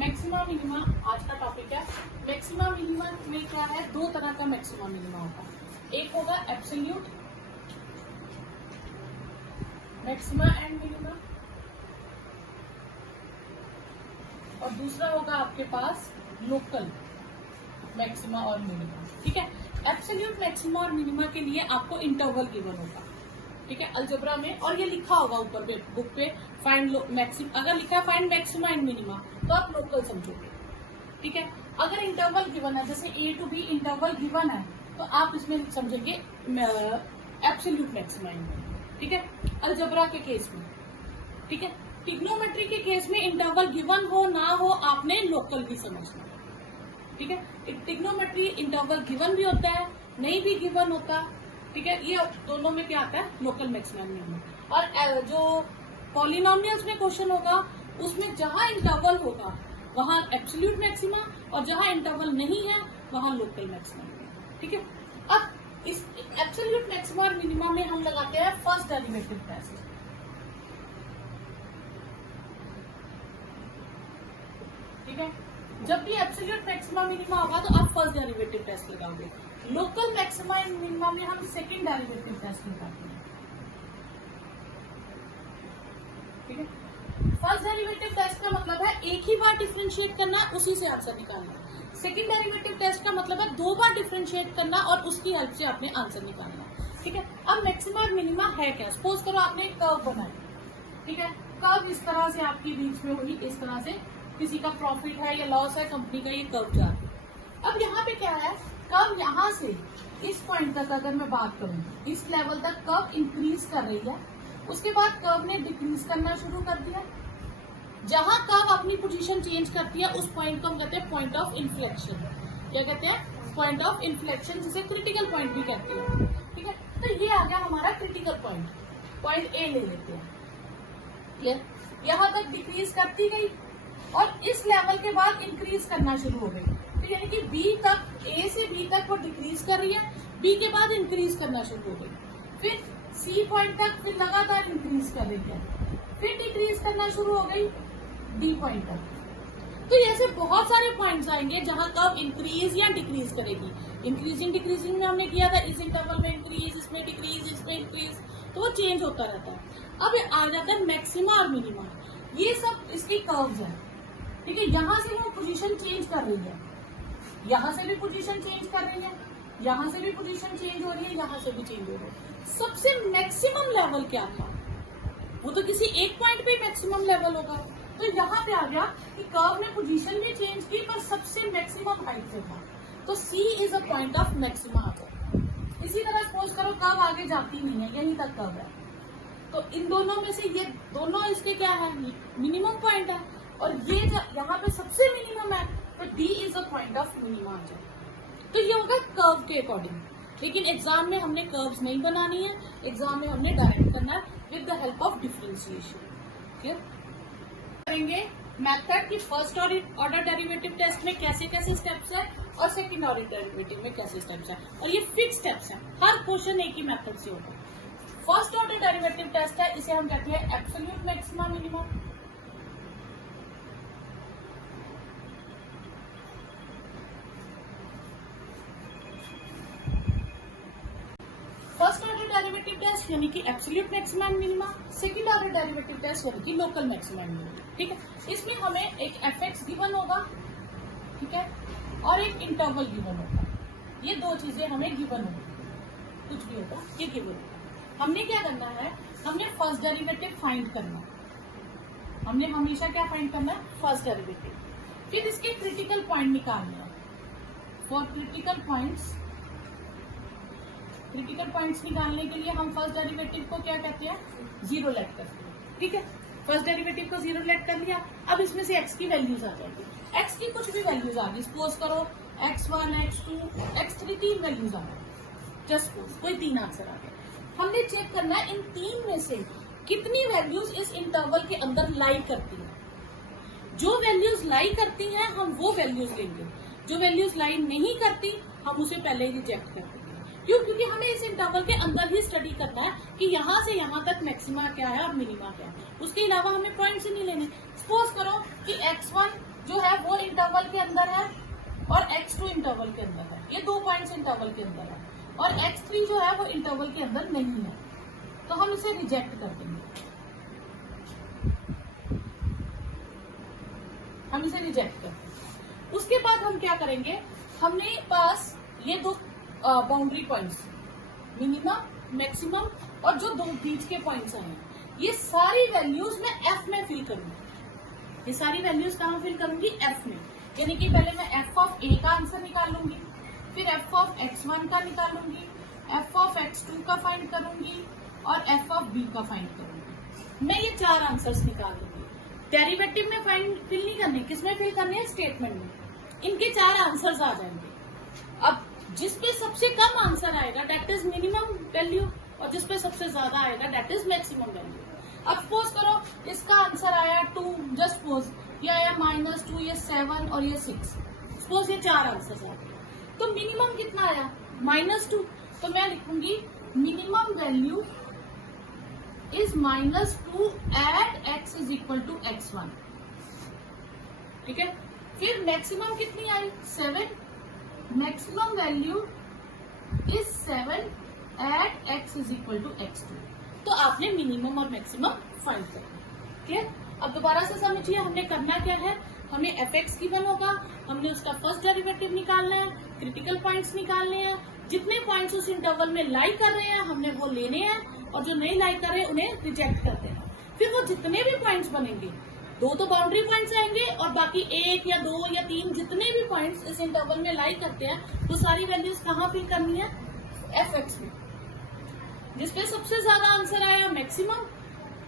Maxima minima आज का topic है। मैक्सिमा मिनिमा में क्या है, दो तरह का मैक्सिमा मिनिमा होता है। एक होगा एब्सोल्यूट मैक्सिमा एंड मिनिमा, और दूसरा होगा आपके पास लोकल मैक्सिमा और मिनिमा। ठीक है, एब्सोल्यूट मैक्सिमा और मिनिमा के लिए आपको इंटरवल गिवन होगा। ठीक है, अलजेब्रा में, और ये लिखा होगा ऊपर पे बुक पे, फाइंड मैक्सिम, अगर लिखा है फाइंड मैक्सिमा एंड मिनिमा तो आप लोकल समझोगे। ठीक है, अगर इंटरवल गिवन है, जैसे ए टू बी इंटरवल गिवन है, तो आप इसमें समझेंगे एब्सोल्यूट मैक्सिमा एंड मिनिमा। ठीक है, अलजेब्रा के केस में। ठीक है, ट्रिग्नोमेट्री के केस में इंटरवल गिवन हो ना हो आपने लोकल भी समझना। ठीक है, ट्रिग्नोमेट्री इंटरवल गिवन भी होता है, नहीं भी गिवन होता। ठीक है, ये दोनों में क्या आता है, लोकल मैक्सिमा मिनिमा। और जो पॉलिनोमियल्स में क्वेश्चन होगा उसमें जहां इंटरवल होगा वहां एब्सोल्यूट मैक्सिमा, और जहां इंटरवल नहीं है वहां लोकल मैक्सिमा। ठीक है, अब इस एब्सोल्यूट मैक्सिमा और मिनिमा में हम लगाते हैं फर्स्ट डेरिवेटिव टेस्ट। ठीक है, जब भी एब्सोल्यूट मैक्सिमा मिनिमा होगा तो आप फर्स्ट डेरिवेटिव टेस्ट लगाओगे। लोकल मैक्सिमा एंड मिनिमा में हम सेकंड डेरिवेटिव टेस्ट लगाते हैं। ठीक है, फर्स्ट डेरिवेटिव टेस्ट का मतलब है एक ही बार डिफरेंशिएट करना, उसी से आंसर निकालना। सेकंड डेरिवेटिव टेस्ट का मतलब है दो बार डिफरेंशिएट करना और उसकी हेल्प से आपने आंसर निकालना। ठीक है, अब मैक्सिमा और मिनिमा है क्या, सपोज करो आपने एक कर्व बनाया। ठीक है, कर्व इस तरह से आपके बीच में होगी, इस तरह से, किसी का प्रॉफिट है या लॉस है, कंपनी का ये कर्व जा रहा है। अब यहाँ पे क्या है, कर्व यहाँ से इस पॉइंट तक अगर मैं बात करूँ, इस लेवल तक कर्व इंक्रीज कर रही है, उसके बाद कर्व ने डिक्रीज करना शुरू कर दिया। जहां कर्व अपनी पोजीशन चेंज करती है उस पॉइंट को हम कहते हैं पॉइंट ऑफ इन्फ्लेक्शन। क्या कहते हैं, पॉइंट ऑफ इन्फ्लेक्शन, जिसे क्रिटिकल पॉइंट भी कहते हैं। ठीक है, तो ये आ गया हमारा क्रिटिकल पॉइंट, पॉइंट ए ले लेते हैं। क्लियर, यहां तक डिक्रीज करती गई और इस लेवल के बाद इंक्रीज करना शुरू हो गई। तो यानी कि बी तक, ए से बी तक वो डिक्रीज कर रही है, बी के बाद इंक्रीज करना शुरू हो गई, फिर सी पॉइंट तक फिर लगातार इंक्रीज कर रही है, फिर डिक्रीज करना शुरू हो गई डी पॉइंट तक। तो ऐसे बहुत सारे पॉइंट्स आएंगे जहां कर्व इंक्रीज या डिक्रीज करेगी। इंक्रीजिंग डिक्रीजिंग में हमने किया था, इस इंटरवल में इंक्रीज, इसमें डिक्रीज, इसमें इंक्रीज, तो वो चेंज होता रहता है। अब आ जाता है मैक्सिमा और मिनिमा, ये सब इसकी कर्व्स हैं। ठीक है, यहाँ से वो पोजीशन चेंज कर रही है, यहाँ से भी पोजीशन चेंज कर रही है, यहाँ से भी पोजीशन चेंज हो रही है, यहाँ से भी चेंज हो रही है। सबसे मैक्सिमम लेवल क्या था, वो तो किसी एक पॉइंट पे मैक्सिमम लेवल होगा। तो यहाँ पे आ गया कि कर्व ने पोजीशन भी चेंज की पर सबसे मैक्सिमम हाइट पे था, तो C is a point of maxima. इसी तरह सपोज करो कर्व आगे जाती नहीं है, यहीं तक कर्व है, तो इन दोनों में से ये दोनों इसके क्या है, मिनिमम पॉइंट है, और ये यहाँ पे सबसे मिनिमम है, तो D is a point of minima. तो ये होगा कर्व के अकॉर्डिंग। लेकिन एग्जाम में हमने कर्व्स नहीं बनानी है, एग्जाम में हमने डायरेक्ट करना है with the help of differentiation. Clear, करेंगे मेथड की फर्स्ट ऑर्डर डेरिवेटिव टेस्ट में कैसे कैसे स्टेप्स है और सेकंड ऑर्डर डेरिवेटिव में कैसे स्टेप्स है, और ये फिक्स स्टेप्स है, हर क्वेश्चन एक ही मेथड से होगा। फर्स्ट ऑर्डर डेरिवेटिव टेस्ट है, इसे हम कहते हैं absolute maxima minima. First order derivative test यानी कि absolute maxima and minima, second order derivative test यानी कि लोकल मैक्सिमा एंड मिनिमा। ठीक है, इसमें हमें एक एफ गिवन होगा, ठीक है, और एक इंटरवल गिवन होगा। ये दो चीजें हमें गिवन होगी, कुछ भी होगा ये गिवन होगा। हमने क्या करना है, हमने फर्स्ट डेरिवेटिव फाइंड करना है। हमने हमेशा क्या फाइंड करना है, फर्स्ट डेरिवेटिव, फिर इसके क्रिटिकल पॉइंट निकालना है। फॉर क्रिटिकल पॉइंट्स निकालने के लिए हम फर्स्ट डेरिवेटिव को क्या कहते हैं, जीरो लेट करते हैं। ठीक है, फर्स्ट डेरिवेटिव को जीरो लेट कर लिया, अब इसमें से एक्स की वैल्यूज आ जाएगी, एक्स की कुछ भी वैल्यूज आ गई, सपोज करो x1, x2, x3, तीन वैल्यूज आ गई, जस्ट सपोज कोई तीन आंसर आ गए। हमने चेक करना है इन तीन में से कितनी वैल्यूज इस इंटरवल के अंदर लाई करती है। जो वैल्यूज लाई करती हैं हम वो वैल्यूज लेंगे, जो वैल्यूज लाई नहीं करती हम उसे पहले ही रिजेक्ट कर देंगे। क्यों, क्योंकि हमें इस इंटरवल के अंदर ही स्टडी करना है कि यहाँ से यहाँ तक मैक्सिमा क्या है और मिनिमा क्या है, उसके अलावा हमें पॉइंट्स ही नहीं लेने। सपोज करो कि x1 जो है वो इंटरवल के अंदर है और x2 इंटरवल के अंदर है। ये 2 पॉइंट्स इंटरवल के अंदर है और x3 जो है वो इंटरवल के अंदर नहीं है, तो हम इसे रिजेक्ट कर देंगे। हम इसे रिजेक्ट कर देंगे। उसके बाद हम क्या करेंगे, हमने पास ये दो बाउंड्री पॉइंट्स मिनिमम मैक्सिमम और जो दो बीच के पॉइंट्स आए हैं, ये सारी वैल्यूज मैं f में फिल करूंगी। ये सारी वैल्यूज कहाँ फिल करूंगी, f में। यानी कि पहले मैं f ऑफ a का आंसर निकाल लूंगी, फिर f ऑफ x1 का निकालूंगी, f ऑफ x2 का फाइंड करूंगी और f ऑफ b का फाइंड करूंगी। मैं ये 4 आंसर्स निकाल लूंगी। डेरिवेटिव में फाइंड फिल नहीं करने, किसमें फिल करने हैं, स्टेटमेंट में। इनके 4 आंसर्स आ जाएंगे। अब जिसपे सबसे कम आंसर आएगा दैट इज मिनिमम वैल्यू और जिसपे सबसे ज्यादा आएगा दैट इज मैक्सिमम वैल्यू। अब सपोज करो इसका आंसर आया 2, जस्ट सपोज ये आया -2, ये 7 और ये 6। सपोज ये 4 आंसर आ गए, तो मिनिमम कितना आया, -2। तो मैं लिखूंगी minimum value is -2 at x is equal to x1। ठीक है, फिर मैक्सिमम कितनी आई, 7। Maximum value is 7 at x is equal to x2। तो आपने मिनिमम और मैक्सिमम फाइंड करना। ठीक है, अब दोबारा से समझिए हमने करना क्या है। हमें fx गिवन होगा, हमने उसका फर्स्ट डेरिवेटिव निकालना है, क्रिटिकल पॉइंट्स निकालने हैं, जितने पॉइंट्स उस इंटरवल में लाई कर रहे हैं हमने वो लेने हैं और जो नहीं लाई कर रहे उन्हें रिजेक्ट कर देना। फिर वो जितने भी पॉइंट्स बनेंगे, 2 तो बाउंड्री पॉइंट्स आएंगे और बाकी 1 या 2 या 3 जितने भी पॉइंट्स इस इंटरवल में लाई करते हैं वो सारी वैल्यूज कहाँ फिल करनी है, fx में। जिसपे सबसे ज्यादा आंसर आया मैक्सिमम,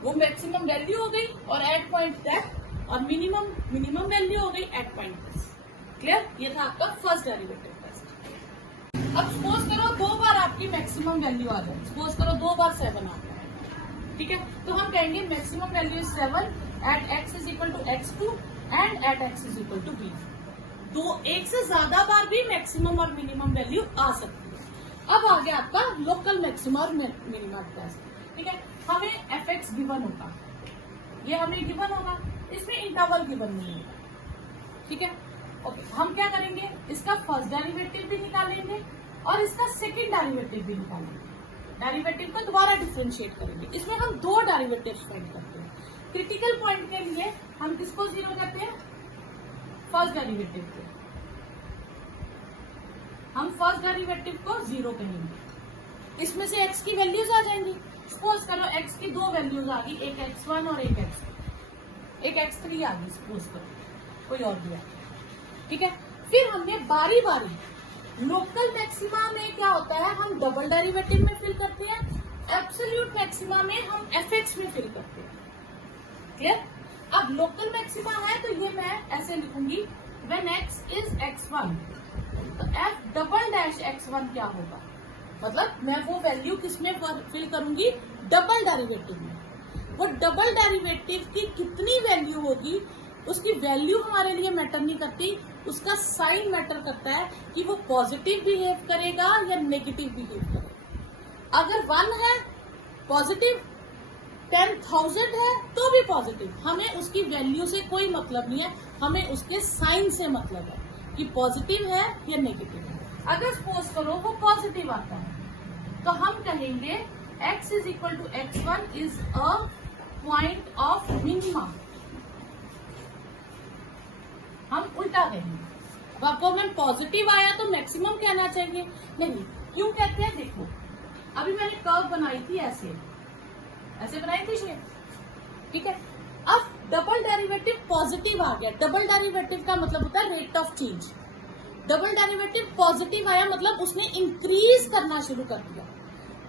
वो मैक्सिमम वैल्यू हो गई और एट पॉइंट दैट, और मिनिमम वैल्यू हो गई एट पॉइंट दिस। क्लियर, ये था आपका फर्स्ट डेरिवेटिव टेस्ट। अब सपोज करो 2 बार आपकी मैक्सिमम वैल्यू आ जाए, सपोज करो 2 बार 7 आता है। ठीक है, तो हम कहेंगे maximum value is 7 at x is equal to x2 and at x is equal to b। तो एक से ज्यादा बार भी मैक्सिमम और मिनिमम वैल्यू आ सकती है। अब आ गया आपका लोकल मैक्सिमम और मिनिमम टेस्ट। ठीक है, हमें fx गिवन होगा, ये हमें गिवन होगा, इसमें इंटरवल गिवन नहीं होगा। ठीक है, ओके, हम क्या करेंगे, इसका फर्स्ट डेरिवेटिव भी निकालेंगे और इसका सेकंड डेरिवेटिव भी निकालेंगे। डेरिवेटिव को दोबारा डिफरेंशिएट करेंगे। इसमें हम 2 डेरिवेटिव फाइंड करते हैं। क्रिटिकल पॉइंट के लिए हम किसको 0 करते हैं, फर्स्ट डेरिवेटिव को। हम फर्स्ट डेरिवेटिव को 0 कहेंगे। इसमें से x की वैल्यूज आ जाएंगी। सपोज करो x की 2 वैल्यूज आ गई, एक x1 और एक x3 आ गई, सपोज करो कोई और भी आ गई। ठीक है, फिर हमने बारी बारी लोकल मैक्सिमा में क्या होता है, हम डबल डेरिवेटिव में फिल करते हैं, एब्सोल्यूट मैक्सिमा में हम fx में फिल करते हैं। क्लियर, अब लोकल मैक्सिमा है तो ये मैं ऐसे लिखूंगी, व्हेन x इज x1 तो f डबल डैश x1 क्या होगा, मतलब मैं वो वैल्यू किसमें फिल करूंगी, डबल डेरिवेटिव में। वो डबल डेरिवेटिव की कितनी वैल्यू होगी, उसकी वैल्यू हमारे लिए मैटर नहीं करती, उसका साइन मैटर करता है कि वो पॉजिटिव बिहेव करेगा या नेगेटिव बिहेव करेगा। अगर 1 है पॉजिटिव, 10,000 है तो भी पॉजिटिव, हमें उसकी वैल्यू से कोई मतलब नहीं है, हमें उसके साइन से मतलब है कि पॉजिटिव है या नेगेटिव है। अगर सपोज करो वो पॉजिटिव आता है तो हम कहेंगे x is equal to x1 is a point of minimum. हम उल्टा कहेंगे, अब आपको मैं पॉजिटिव आया तो मैक्सिमम कहना चाहिए, नहीं, क्यों कहते हैं, देखो अभी मैंने कर्व बनाई थी, ऐसे बनाई थी शेप। ठीक है, अब डबल डेरिवेटिव पॉजिटिव आ गया। डबल डेरिवेटिव का मतलब होता है rate of change. Double derivative positive आया मतलब उसने इंक्रीज करना शुरू कर दिया।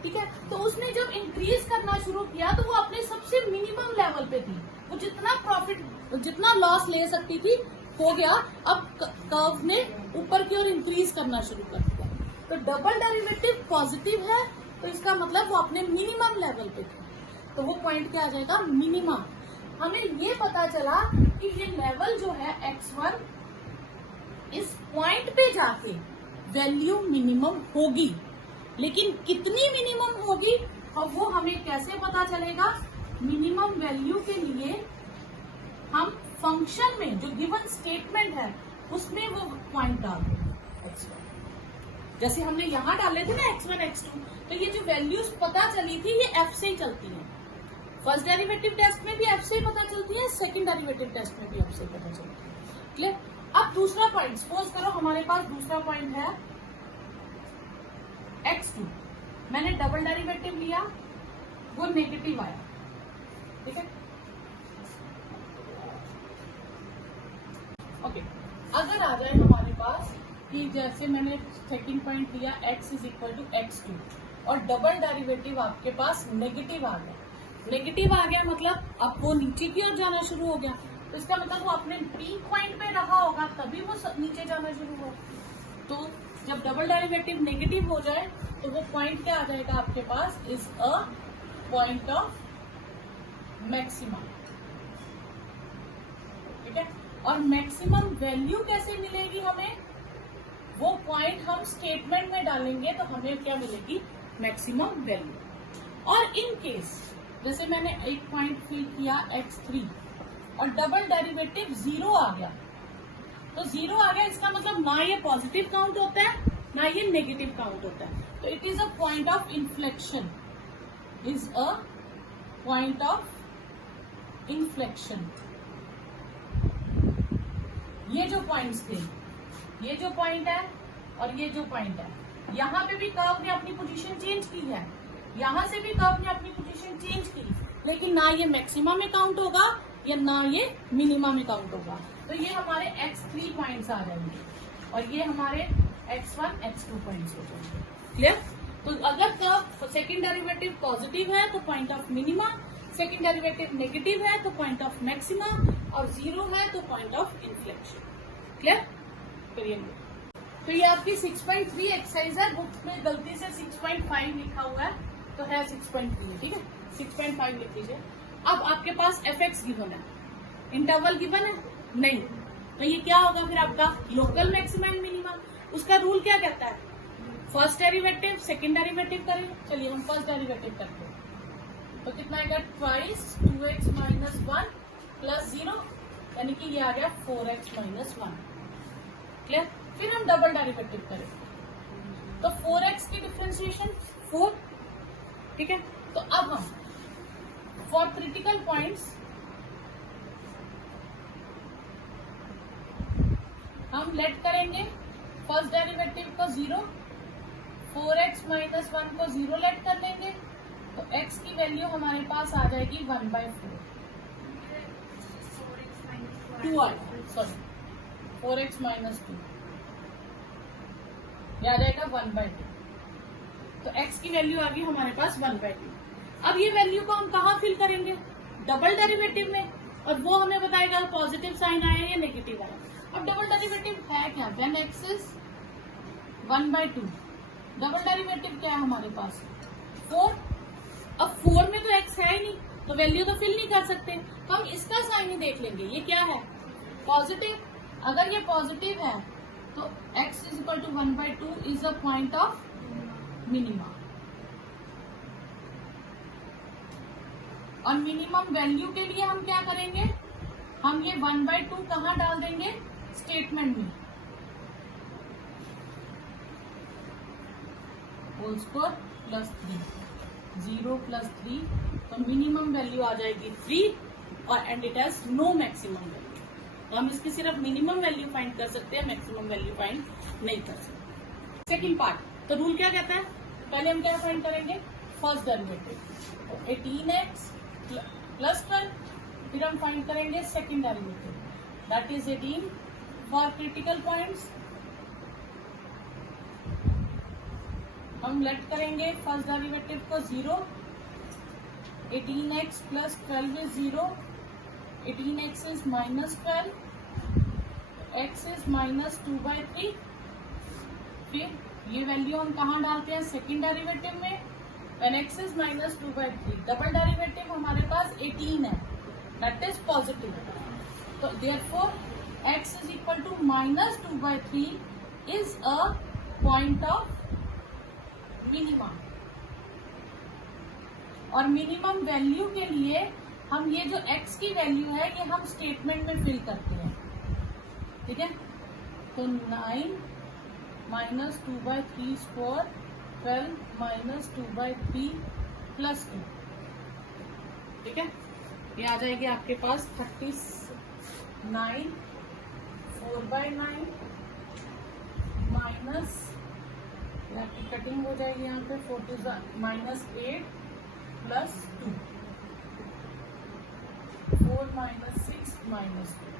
ठीक है, तो उसने जब इंक्रीज करना शुरू किया तो वो अपने सबसे मिनिमम लेवल पे थी, वो जितना प्रॉफिट जितना लॉस ले सकती थी हो गया। अब कर्व ने ऊपर की ओर इंक्रीज करना शुरू कर दिया, तो डबल डेरिवेटिव पॉजिटिव है तो इसका मतलब वो अपने मिनिमम लेवल पे थे, तो वो पॉइंट क्या आ जाएगा, मिनिमम। हमें ये पता चला कि ये लेवल जो है x1 इस पॉइंट पे जाके वैल्यू मिनिमम होगी, लेकिन कितनी मिनिमम होगी और वो हमें कैसे पता चलेगा, मिनिमम वैल्यू के लिए हम फंक्शन में जो गिवन स्टेटमेंट है उसमें वो पॉइंट डाल दो x1। जैसे हमने यहाँ डाले थे ना x1 x2, तो ये जो वैल्यूज पता चली थी ये f से ही चलती है। फर्स्ट डेरिवेटिव टेस्ट में भी f से ही पता चलती है, सेकंड डेरिवेटिव टेस्ट में भी f से ही पता चलती है। क्लियर? अब दूसरा पॉइंट, सपोज करो हमारे पास दूसरा पॉइंट है x2, मैंने डबल डेरिवेटिव लिया, वो नेगेटिव आया, ठीक है। ओके, अगर आ जाए हमारे पास कि जैसे मैंने सेकंड पॉइंट लिया x is equal to x2 और डबल डेरिवेटिव आपके पास नेगेटिव आ गया। नेगेटिव आ गया मतलब अब वो नीचे की ओर जाना शुरू हो गया, तो इसका मतलब वो अपने पीक पॉइंट पे रहा होगा तभी वो नीचे जाना शुरू हुआ। तो जब डबल डेरिवेटिव नेगेटिव हो जाए तो वो पॉइंट क्या आ जाएगा आपके पास, is a point of maximum, ठीक है। और मैक्सिमम वैल्यू कैसे मिलेगी हमें, वो पॉइंट हम स्टेटमेंट में डालेंगे तो हमें क्या मिलेगी, मैक्सिमम वैल्यू। और इन केस जैसे मैंने एक पॉइंट फिल किया x3 और डबल डेरिवेटिव 0 आ गया, तो 0 आ गया इसका मतलब ना ये पॉजिटिव काउंट होता है ना ये नेगेटिव काउंट होता है, तो it is a point of inflection, is a point of inflection. ये जो पॉइंट्स थे, ये जो पॉइंट है और ये जो पॉइंट है, यहाँ पे भी कर्व ने अपनी पोजीशन चेंज की है, यहाँ से भी कर्व ने अपनी पोजीशन चेंज की, लेकिन ना ये मैक्सिमम में काउंट होगा या ना ये मिनिमम में काउंट होगा। तो ये हमारे x3 पॉइंट्स आ जाएंगे और ये हमारे x1 x2 पॉइंट्स हो जाएंगे। क्लियर? तो अगर कर्व सेकंड डेरिवेटिव पॉजिटिव है तो point of minima, second derivative negative है तो पॉइंट ऑफ मैक्सिमा, और 0 है तो पॉइंट ऑफ इन्फ्लेक्शन। क्लियर? करिए। तो ये आपकी 6.3 एक्सरसाइज है, बुक में गलती से 6.5 लिखा हुआ है तो है 6.3, ठीक है, 6.5 लिख लीजिए। अब आपके पास fx गिवन है, इंटरवल गिवन है नहीं, तो ये क्या होगा फिर आपका लोकल मैक्सिमम एंड मिनिमम। उसका रूल क्या कहता है, फर्स्ट डेरिवेटिव सेकंड डेरिवेटिव करें। चलिए हम फर्स्ट डेरिवेटिव करते हैं, तो कितना आएगा, ट्वाइस 2x माइनस 1 प्लस 0, यानी कि ये आ गया 4x माइनस 1। क्लियर? फिर हम डबल डेरिवेटिव करें तो 4x की डिफरेंशिएशन 4, ठीक है। तो अब हम फॉर क्रिटिकल पॉइंट्स हम लेट करेंगे फर्स्ट डेरिवेटिव को 0, 4x माइनस 1 को 0 लेट कर लेंगे, तो x की वैल्यू हमारे पास आ जाएगी 1/4, 2 आ सॉरी 4x माइनस 2 आ जाएगा 1/2, तो x की वैल्यू आ गई हमारे पास 1/2। अब ये वैल्यू को हम कहाँ फिल करेंगे, डबल डेरिवेटिव में, और वो हमें बताएगा पॉजिटिव साइन आया या नेगेटिव आया। अब डबल डेरिवेटिव है क्या, when x is 1/2, double derivative क्या है हमारे पास 4। अब 4 में तो x है ही नहीं, तो वैल्यू तो फिल नहीं कर सकते, तो हम इसका साइन ही देख लेंगे, ये क्या है पॉजिटिव। अगर ये पॉजिटिव है तो x is equal to 1/2 is a point of minima, और मिनिमम वैल्यू के लिए हम क्या करेंगे, हम ये 1/2 कहाँ डाल देंगे, स्टेटमेंट में, होल स्क्वायर प्लस 3, 0 प्लस 3, तो मिनिमम वैल्यू आ जाएगी 3 और and it has no maximum value. तो हम इसकी सिर्फ मिनिमम वैल्यू फाइंड कर सकते हैं, मैक्सिमम वैल्यू फाइंड नहीं कर सकते। सेकंड पार्ट, तो रूल क्या कहता है, पहले हम क्या फाइंड करेंगे, फर्स्ट डेरिवेटिव 18x प्लस 12, फिर हम फाइंड करेंगे second derivative that is 18 for critical points. हम लेट करेंगे फर्स्ट डेरिवेटिव को 0, 18x plus 12 is 0, 18x is minus 12, x is minus 2/3। फिर ये वैल्यू हम कहाँ डालते हैं, सेकंड डेरिवेटिव में, when x is minus 2/3, double derivative हमारे पास 18 है, दैट इज पॉजिटिव, तो therefore x is equal to minus 2/3 is a point of minimum। और मिनिमम वैल्यू के लिए हम ये जो x की वैल्यू है ये हम स्टेटमेंट में फिल करते हैं, ठीक है। तो 9 माइनस 2/3 स्क्वायर 12 माइनस 2/3 प्लस 2, ठीक है। ये आ जाएगी आपके पास 39 4/9 माइनस, आपकी कटिंग हो जाएगी यहाँ पे 4 माइनस 8 प्लस 2 4 माइनस 6 माइनस 2।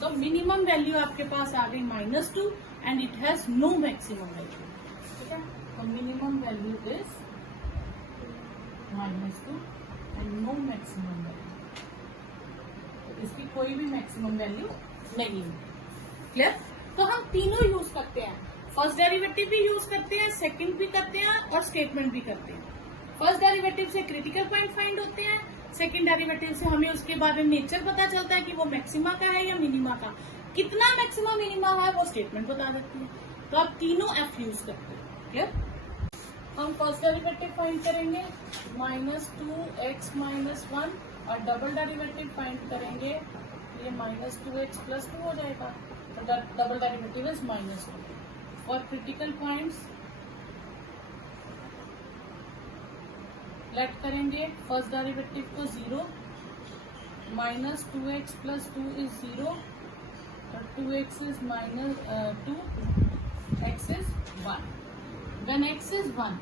तो मिनिमम वैल्यू आपके पास आ गई -2 and it has no maximum value, ठीक है। तो minimum value is -2 and no maximum value, तो इसकी कोई भी मैक्सिमम वैल्यू नहीं है। क्लियर? तो हम तीनों यूज करते हैं, फर्स्ट डेरिवेटिव भी यूज करते हैं, सेकंड भी करते हैं और स्टेटमेंट भी करते हैं। फर्स्ट डेरिवेटिव से क्रिटिकल पॉइंट फाइंड होते हैं, सेकंड डेरिवेटिव से हमें उसके बारे में नेचर पता चलता है कि वो मैक्सिमा का है या मिनिमा का, कितना मैक्सिमा मिनिमा है वो स्टेटमेंट बता देती है। तो आप तीनों एफ यूज करते हैं। क्लियर? हम फर्स्ट डेरिवेटिव फाइंड करेंगे -2x माइनस 1 और डबल डेरिवेटिव फाइंड करेंगे, ये -2x प्लस 2 हो जाएगा, तो डबल डेरिवेटिव इज -2। और क्रिटिकल पॉइंट्स लेट करेंगे, फर्स्ट डेरिवेटिव को 0, -2x plus 2 is 0, 2x is -2, x is 1। When x is 1,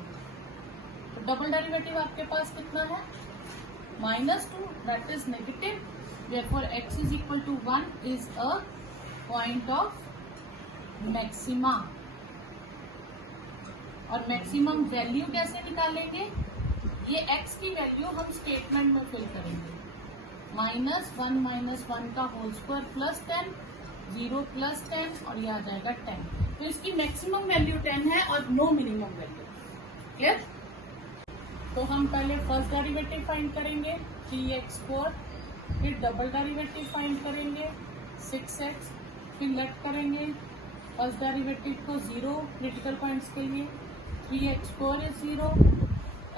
तो डबल डेरिवेटिव आपके पास कितना है -2, that is negative, therefore x is equal to 1 is a point of maxima। और maximum value कैसे निकालेंगे, ये x की वैल्यू हम स्टेटमेंट में फिल करेंगे, -1 माइनस 1 का होल स्क्वायर प्लस 10, 0 प्लस 10 और ये आ जाएगा 10। तो इसकी मैक्सिमम वैल्यू 10 है और नो मिनिमम वैल्यू। क्लियर? तो हम पहले फर्स्ट डेरिवेटिव फाइंड करेंगे 3x4, फिर डबल डेरिवेटिव फाइंड करेंगे 6x, फिर लेट करेंगे फर्स्ट डेरिवेटिव को 0 क्रिटिकल पॉइंट्स के लिए, 3x4 इज 0,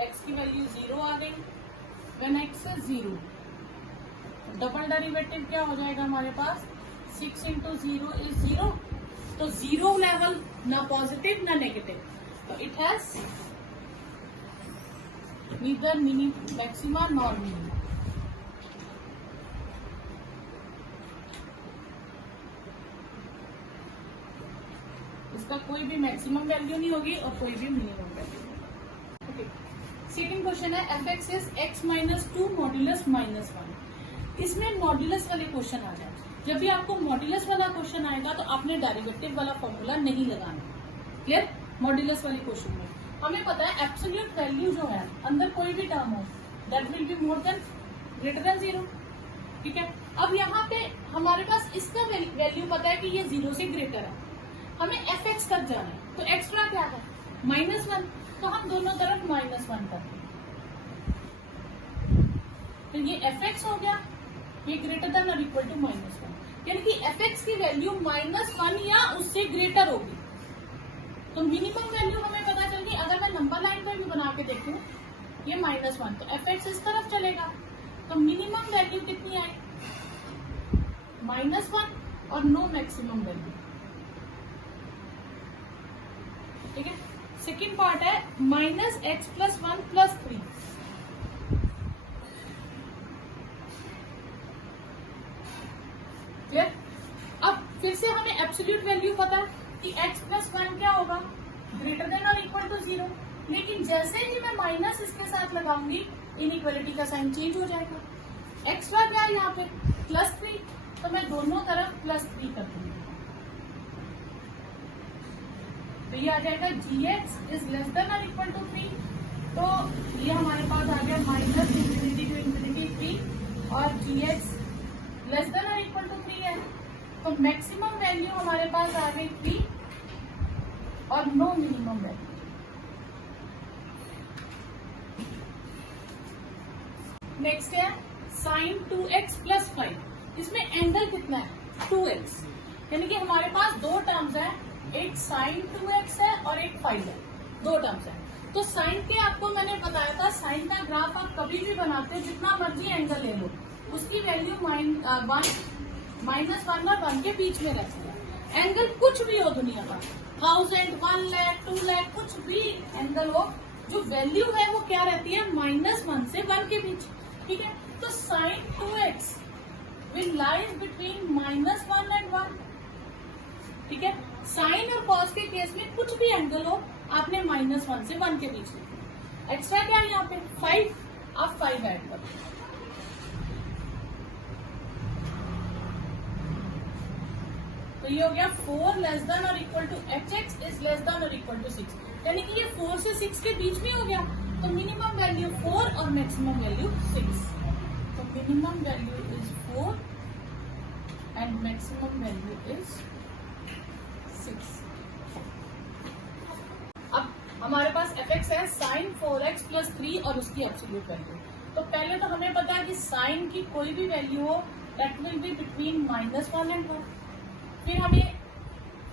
x की वैल्यू 0 आ गई। When x is 0, double derivative क्या हो जाएगा हमारे पास, 6 into 0 is 0, तो 0 लेवल ना पॉजिटिव ना नेगेटिव, तो it has neither maxima nor minima. इसका कोई भी मैक्सिमम वैल्यू नहीं होगी और कोई भी मिनिमम वैल्यू नहीं। ओके, सेकेंड क्वेश्चन है f(x) is x minus 2 modulus -1। इसमें मॉड्यूलस वाले क्वेश्चन आ जाए, जब भी आपको मॉड्यूलस वाला क्वेश्चन आएगा तो आपने डेरिवेटिव वाला फॉर्मूला नहीं लगाना। क्लियर? मॉड्यूलस वाले क्वेश्चन में हमें पता है एब्सोल्यूट वैल्यू जो है अंदर कोई भी टर्म हो that will be more than greater than 0, ठीक है। अब यहाँ पे हमारे पास इसका वैल्यू पता है कि ये 0 से ग्रेटर है, हमें f(x) तक जाना है, तो एक्स्ट्रा क्या है -1, तो हम दोनों तरफ -1 करते हैं, तो ये f(x) हो गया, ये ग्रेटर देन और इक्वल टू -1, यानी कि f(x) की वैल्यू -1 या उससे ग्रेटर होगी। तो मिनिमम वैल्यू हमें पता चल गई। अगर मैं नंबर लाइन पर भी बना के देखूं ये -1, तो f(x) इस तरफ चलेगा, तो मिनिमम वैल्यू कितनी आई -1 और नो मैक्सिमम वैल्यू, ठीक है। सेकेंड पार्ट है -x प्लस 1 प्लस 3, क्लियर? अब फिर से हमें एब्सोल्यूट वैल्यू पता है कि x प्लस 1 क्या होगा, ग्रेटर देन और इक्वल टू 0, लेकिन जैसे ही मैं माइनस इसके साथ लगाऊंगी इनइक्वालिटी का साइन चेंज हो जाएगा। एक्स्ट्रा क्या है यहाँ पे +3, तो मैं दोनों तरफ +3 कर दूंगी, तो ये आ जाएगा gx इज लेस देन और इक्वल टू 3, तो ये हमारे पास आ गया -∞ to ∞ 3 और gx लेस देन और इक्वल टू 3 है, तो मैक्सिमम वैल्यू हमारे पास आ गई 3 और नो मिनिमम वैल्यू। नेक्स्ट है sin 2x प्लस 5, इसमें एंगल कितना है 2x, यानी कि हमारे पास दो टर्म्स है, एक sin 2x है और एक 5 है, दो टर्म्स है। तो साइन के आपको मैंने बताया था, साइन का ग्राफ आप कभी भी बनाते हो जितना मर्जी एंगल ले लो, उसकी वैल्यू -1 और 1 के बीच में रहती है। एंगल कुछ भी हो दुनिया का, 1000, 1 लाख, 2 लाख, कुछ भी एंगल हो, जो वैल्यू है वो क्या रहती है, -1 से 1 के बीच। ठीक है, तो sin 2x will lies between -1 and 1। ठीक है, साइन और कॉस के केस में कुछ भी एंगल हो, आपने -1 से 1 के बीच में। एक्स्ट्रा क्या है यहाँ पे 5, आप 5 ऐड कर दो। तो ये हो गया 4 लेस देन और equal to hx is less than और इक्वल टू 6, यानी कि ये 4 से 6 के बीच में हो गया। तो मिनिमम वैल्यू 4 और मैक्सिमम वैल्यू 6। तो minimum value is 4 and maximum value is 6। अब हमारे पास fx है sin 4x + 3 और उसकी एब्सोल्यूट वैल्यू। तो पहले तो हमें पता है कि sin की कोई भी वैल्यू हो that will be between -1 and 1। फिर हमें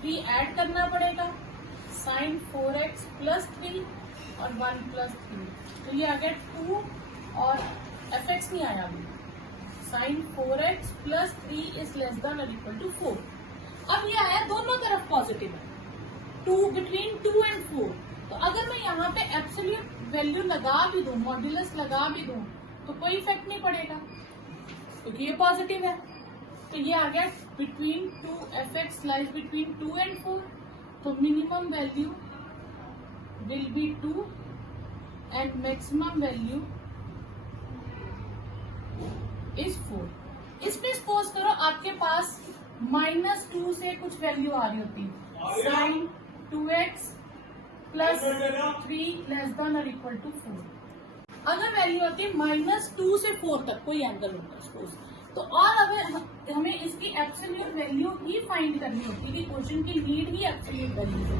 3 ऐड करना पड़ेगा, sin 4x + 3 और 1 + 3, तो ये आ गया 2 और fx नहीं आया अभी। sin 4x + 3 is less than और इक्वल टू 4। अब ये आया दोनों तरफ पॉजिटिव है, 2 बिटवीन 2 एंड 4। तो अगर मैं यहाँ पे एब्सोल्यूट वैल्यू लगा भी दूं, मॉड्यूलस लगा भी दूं, तो कोई इफेक्ट नहीं पड़ेगा क्योंकि ये पॉजिटिव है। तो ये आ गया between 2, fx lies between 2 and 4। तो minimum value will be 2 and maximum value is 4। इसमें सपोज करो आपके पास -2 से कुछ वैल्यू आ रही होती, sin 2x + 3 लेस देन और इक्वल टू 4। अगर वैल्यू होती है -2 से 4 तक कोई एंगल होता सपोज, तो और अगर हमें इसकी एब्सोल्यूट वैल्यू ही फाइंड करनी होती है, क्वेश्चन की नीड ही एब्सोल्यूट वैल्यू है,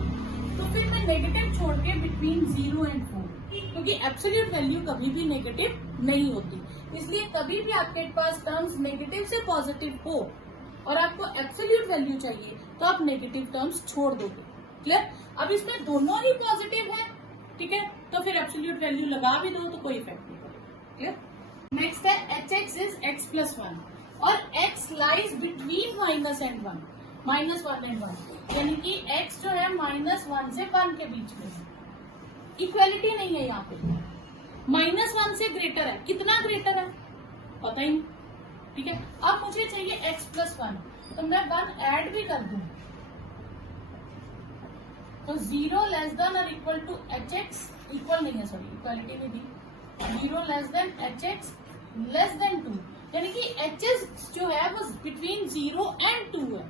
तो फिर मैं नेगेटिव छोड़ के बिटवीन 0 एंड 4, क्योंकि एब्सोल्यूट वैल्यू कभी भी नेगेटिव नहीं होती। इसलिए कभी भी आपके पास टर्म्स नेगेटिव से पॉजिटिव हो और आपको एब्सोल्यूट वैल्यू चाहिए, तो आप नेगेटिव टर्म्स छोड़ दोगे। क्लियर? अब इसमें दोनों ही पॉजिटिव है, ठीक है, तो फिर एब्सोल्यूट वैल्यू लगा भी दो तो कोई इफेक्ट नहीं पड़ेगा। क्लियर? नेक्स्ट है hx इज x + 1 और x lies between -1 and 1, -1 and 1, यानी कि x जो है -1 से 1 के बीच में है। इक्वेलिटी नहीं है यहाँ पे, -1 से ग्रेटर है, कितना ग्रेटर है पता ही नहीं। ठीक है, अब मुझे चाहिए x + 1, तो मैं 1 ऐड भी कर दूं, तो 0 लेस देन और इक्वल टू hx, इक्वल नहीं है सॉरी, इक्वालिटी में दी, 0 less then hx less than 2, यानी कि hx जो है वो बिटवीन 0 एंड 2 है,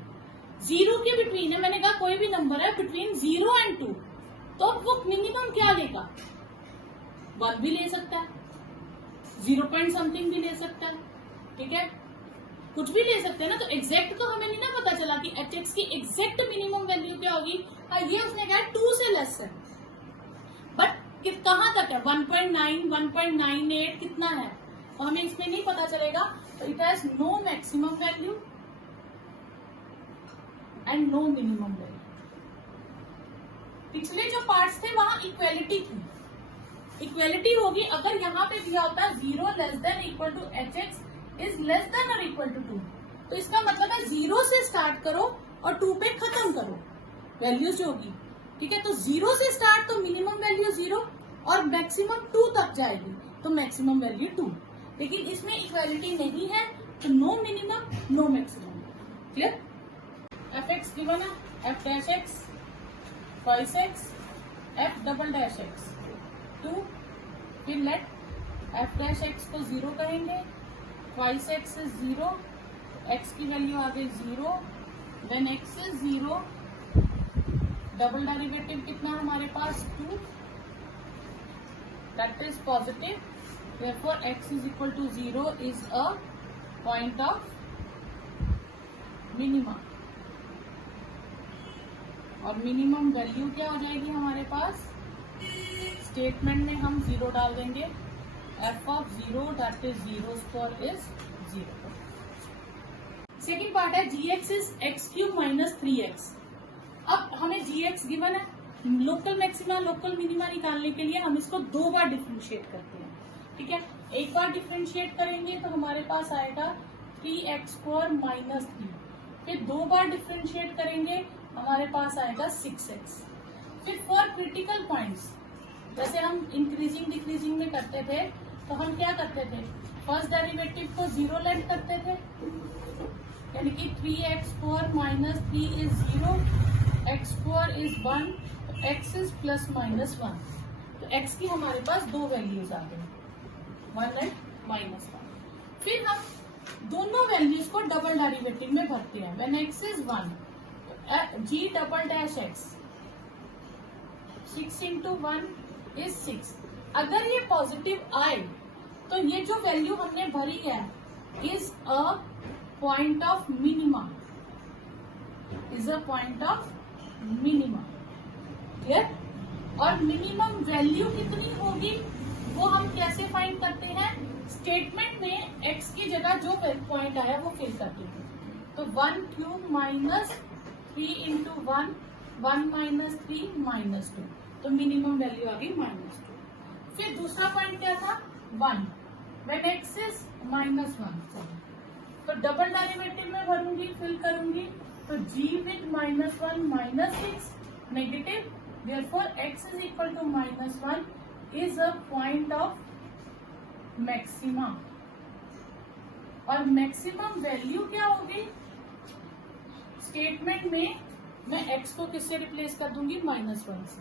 0 के बिटवीन है। मैंने कहा कोई भी नंबर है बिटवीन 0 एंड 2, तो वो मिनिमम क्या लेगा, 1 भी ले सकता है, 0 पॉइंट समथिंग भी ले सकता है, ठीक है, कुछ भी ले सकते हैं ना। तो एग्जैक्ट तो हमें नहीं ना पता चला कि hx की एग्जैक्ट मिनिमम वैल्यू क्या होगी। ये उसने कहा 2 से लेस है, बट कहाँ तक है, 1.9, 1.98 कितना है, तो हमें इसमें नहीं पता चलेगा। तो it has no maximum value and no minimum value. पिछले जो पार्ट्स थे वहां इक्वेलिटी थी, इक्वेलिटी होगी अगर यहाँ पे दिया होता है 0 less than equal to hx is less than और इक्वल टू 2, तो इसका मतलब है 0 से स्टार्ट करो और 2 पे खत्म करो वैल्यूज जो होगी। ठीक है, तो 0 से स्टार्ट तो मिनिमम वैल्यू 0 और मैक्सिमम 2 तक जाएगी, तो मैक्सिमम वैल्यू 2। लेकिन इसमें इक्वालिटी नहीं है, तो no minimum no maximum. Clear? fx given है, f dash x 5x f double dash x 2, फिर लेट f डैश x को 0 कहेंगे, 5x इज 0, x की वैल्यू आ गई 0, when x is 0 double derivative कितना हमारे पास 2, that is positive, therefore x is equal to 0 is a point of minima, और minimum value क्या हो जाएगी हमारे पास, स्टेटमेंट में हम 0 डाल देंगे, f of 0 that is 0² is 0। Second part है gx is x³ - 3x। अब हमें gx गिवन है, लोकल मैक्सिमा लोकल मिनिमा निकालने के लिए हम इसको 2 बार डिफरेंशिएट करते हैं। ठीक है, एक बार डिफ्रेंशिएट करेंगे तो हमारे पास आएगा 3x² माइनस 3। फिर दो बार डिफ्रेंशिएट करेंगे हमारे पास आएगा 6x। फिर फॉर क्रिटिकल पॉइंट्स जैसे हम इंक्रीजिंग डिक्रीजिंग में करते थे तो हम क्या करते थे, फर्स्ट डेरिवेटिव को 0 लेट करते थे, यानी कि 3x² minus 3 is 0, x² is 1, तो x इज प्लस माइनस 1। तो x की हमारे पास दो वैल्यूज आ गई, 1 एंड माइनस 1। फिर हम दोनों वैल्यूज को डबल डेरिवेटिव में भरते हैं। व्हेन x इज 1 तो g double dash x 6 into 1 is 6। अगर ये पॉजिटिव आए तो ये जो वैल्यू हमने भरी है is a point of minima, is a point of minima. Clear? और मिनिमम वैल्यू कितनी होगी वो हम कैसे फाइंड करते हैं, स्टेटमेंट में x की जगह जो पॉइंट आया वो फिल करते हैं। तो 1 cube minus 3 into 1, 1 minus 3 minus 2, तो मिनिमम वैल्यू आ गई माइनस 2। फिर दूसरा पॉइंट क्या था, 1 व्हेन x इज माइनस 1, तो डबल डेरिवेटिव में भरूंगी, फिल करूंगी, तो g with minus 1 minus 6 negative, therefore x is equal to minus 1 is a point of maxima। और मैक्सिमम वैल्यू क्या होगी, स्टेटमेंट में मैं x को किससे रिप्लेस कर दूंगी, माइनस 1 से।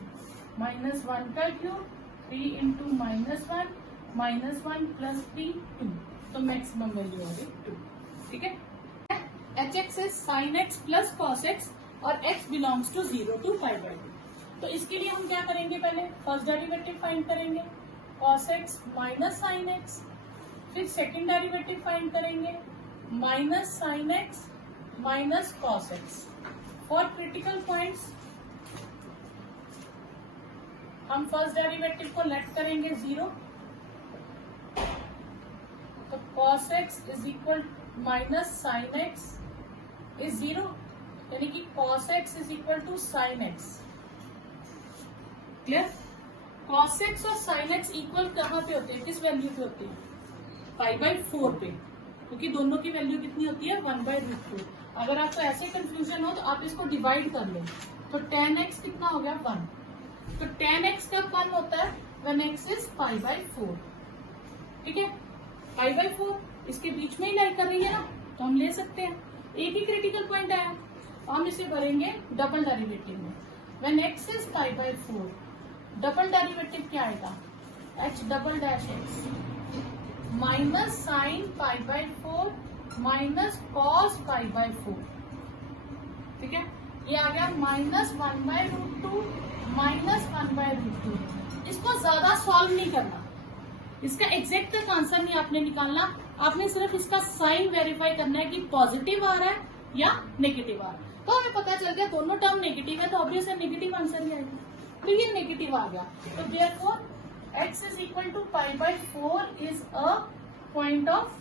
माइनस 1 का cube 3 into minus 1 minus 1 plus 3 2, तो मैक्सिमम वैल्यू आ गई 2। ठीक है, hx is sin x plus cos x और x बिलोंग्स टू 0 टू π/2। तो इसके लिए हम क्या करेंगे, पहले फर्स्ट डेरिवेटिव फाइंड करेंगे cos x minus sin x, फिर सेकंड डेरिवेटिव फाइंड करेंगे माइनस sin x माइनस cos x। For critical points हम फर्स्ट डेरिवेटिव को लेट करेंगे 0, तो cos x is equal minus sin x is 0, यानी कि cos x is equal to sin x। Clear? cos x और sin x equal कहाँ पे होते हैं, किस वैल्यू पे होते हैं, π/4 पे, क्योंकि दोनों की वैल्यू कितनी होती है, 1/√2। अगर आपको ऐसे कंफ्यूजन हो तो आप इसको डिवाइड कर लो, तो tan x कितना हो गया, 1। तो tan x कब 1 होता है, when x इज π/4। ठीक है, π/4 इसके बीच में ही लाई कर रही है ना, तो हम ले सकते हैं। एक ही क्रिटिकल पॉइंट आया, हम इसे भरेंगे डबल डेरिवेटिव में। when x is π/4 double derivative क्या आएगा, h double dash x minus sine π/4 minus cos π/4। ठीक है, ये आ गया माइनस 1/√2 माइनस 1/√2। इसको ज्यादा सॉल्व नहीं करना, इसका एग्जैक्ट तक आंसर नहीं आपने निकालना, आपने सिर्फ इसका साइन वेरीफाई करना है कि पॉजिटिव आ रहा है या नेगेटिव आ रहा है। तो हमें पता चल गया दोनों टर्म नेगेटिव है, तो ऑब्वियसली नेगेटिव आंसर ही आएगा। तो ये नेगेटिव आ गया, तो therefore x is equal to π/4 is a point of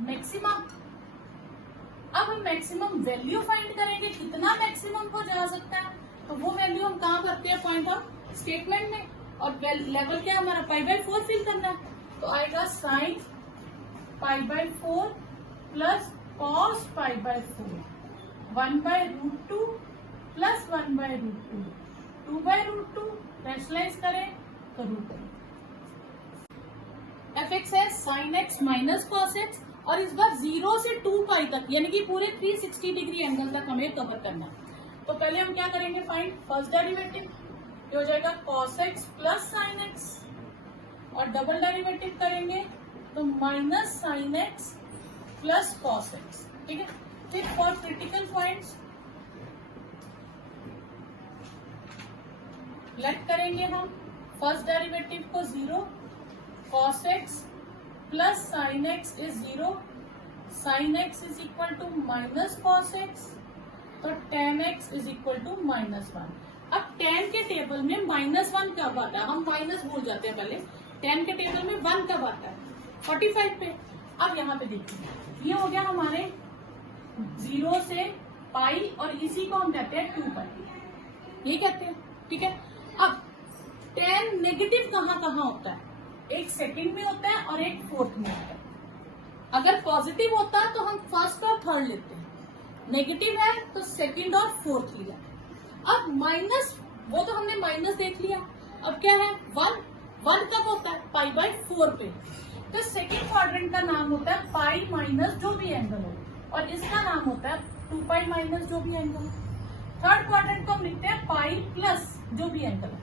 maxima. अब हम मैक्सिमम वैल्यू फाइंड करेंगे, कितना मैक्सिमम को जा सकता है, तो वो वैल्यू हम कहाँ भरते हैं, पॉइंट ऑफ स्टेटमेंट में। और लेवल क्या हमारा, π/4 फिल करना है, तो आएगा sine π/4 plus cos π/4, 1/√2 plus 1/√2, 2/√2 rationalise करें तो √2। fx है sin x माइनस cos x, और इस बार 0 से 2π तक, यानी कि पूरे 360 डिग्री एंगल तक हमें कवर करना है। तो पहले हम क्या करेंगे, फाइंड फर्स्ट डेरिवेटिव, ये हो जाएगा cos x plus sin x, और डबल डेरिवेटिव करेंगे तो minus sin x plus cos x। ठीक है, फिर फॉर क्रिटिकल पॉइंट्स लेट करेंगे हम फर्स्ट डेरिवेटिव को 0, cos x plus sin x is 0, sin x is equal to minus cos x, तो tan x is equal to -1। अब tan के table में -1 कब आता है, हम माइनस भूल जाते हैं पहले, tan के टेबल में 1 कब आता है, 45 पे। अब यहाँ पे देखिए, ये हो गया हमारे 0 से पाई, और इसी को हम कहते हैं 2π, ये कहते हैं। ठीक है, अब tan नेगेटिव कहाँ कहाँ होता है, एक सेकंड में होता है और एक फोर्थ में होता है। अगर पॉजिटिव होता है तो हम फर्स्ट और थर्ड लेते हैं, नेगेटिव है तो सेकंड और फोर्थ लिया। अब माइनस, वो तो हमने माइनस देख लिया, अब क्या है 1, 1 कब होता है π/4 पे, तो सेकंड क्वाड्रेंट का नाम होता है पाई माइनस जो भी एंगल हो, और इसका नाम होता है 2π माइनस जो भी एंगल हो। थर्ड क्वाड्रेंट को हम लिखते हैं पाई प्लस जो भी एंगल हो,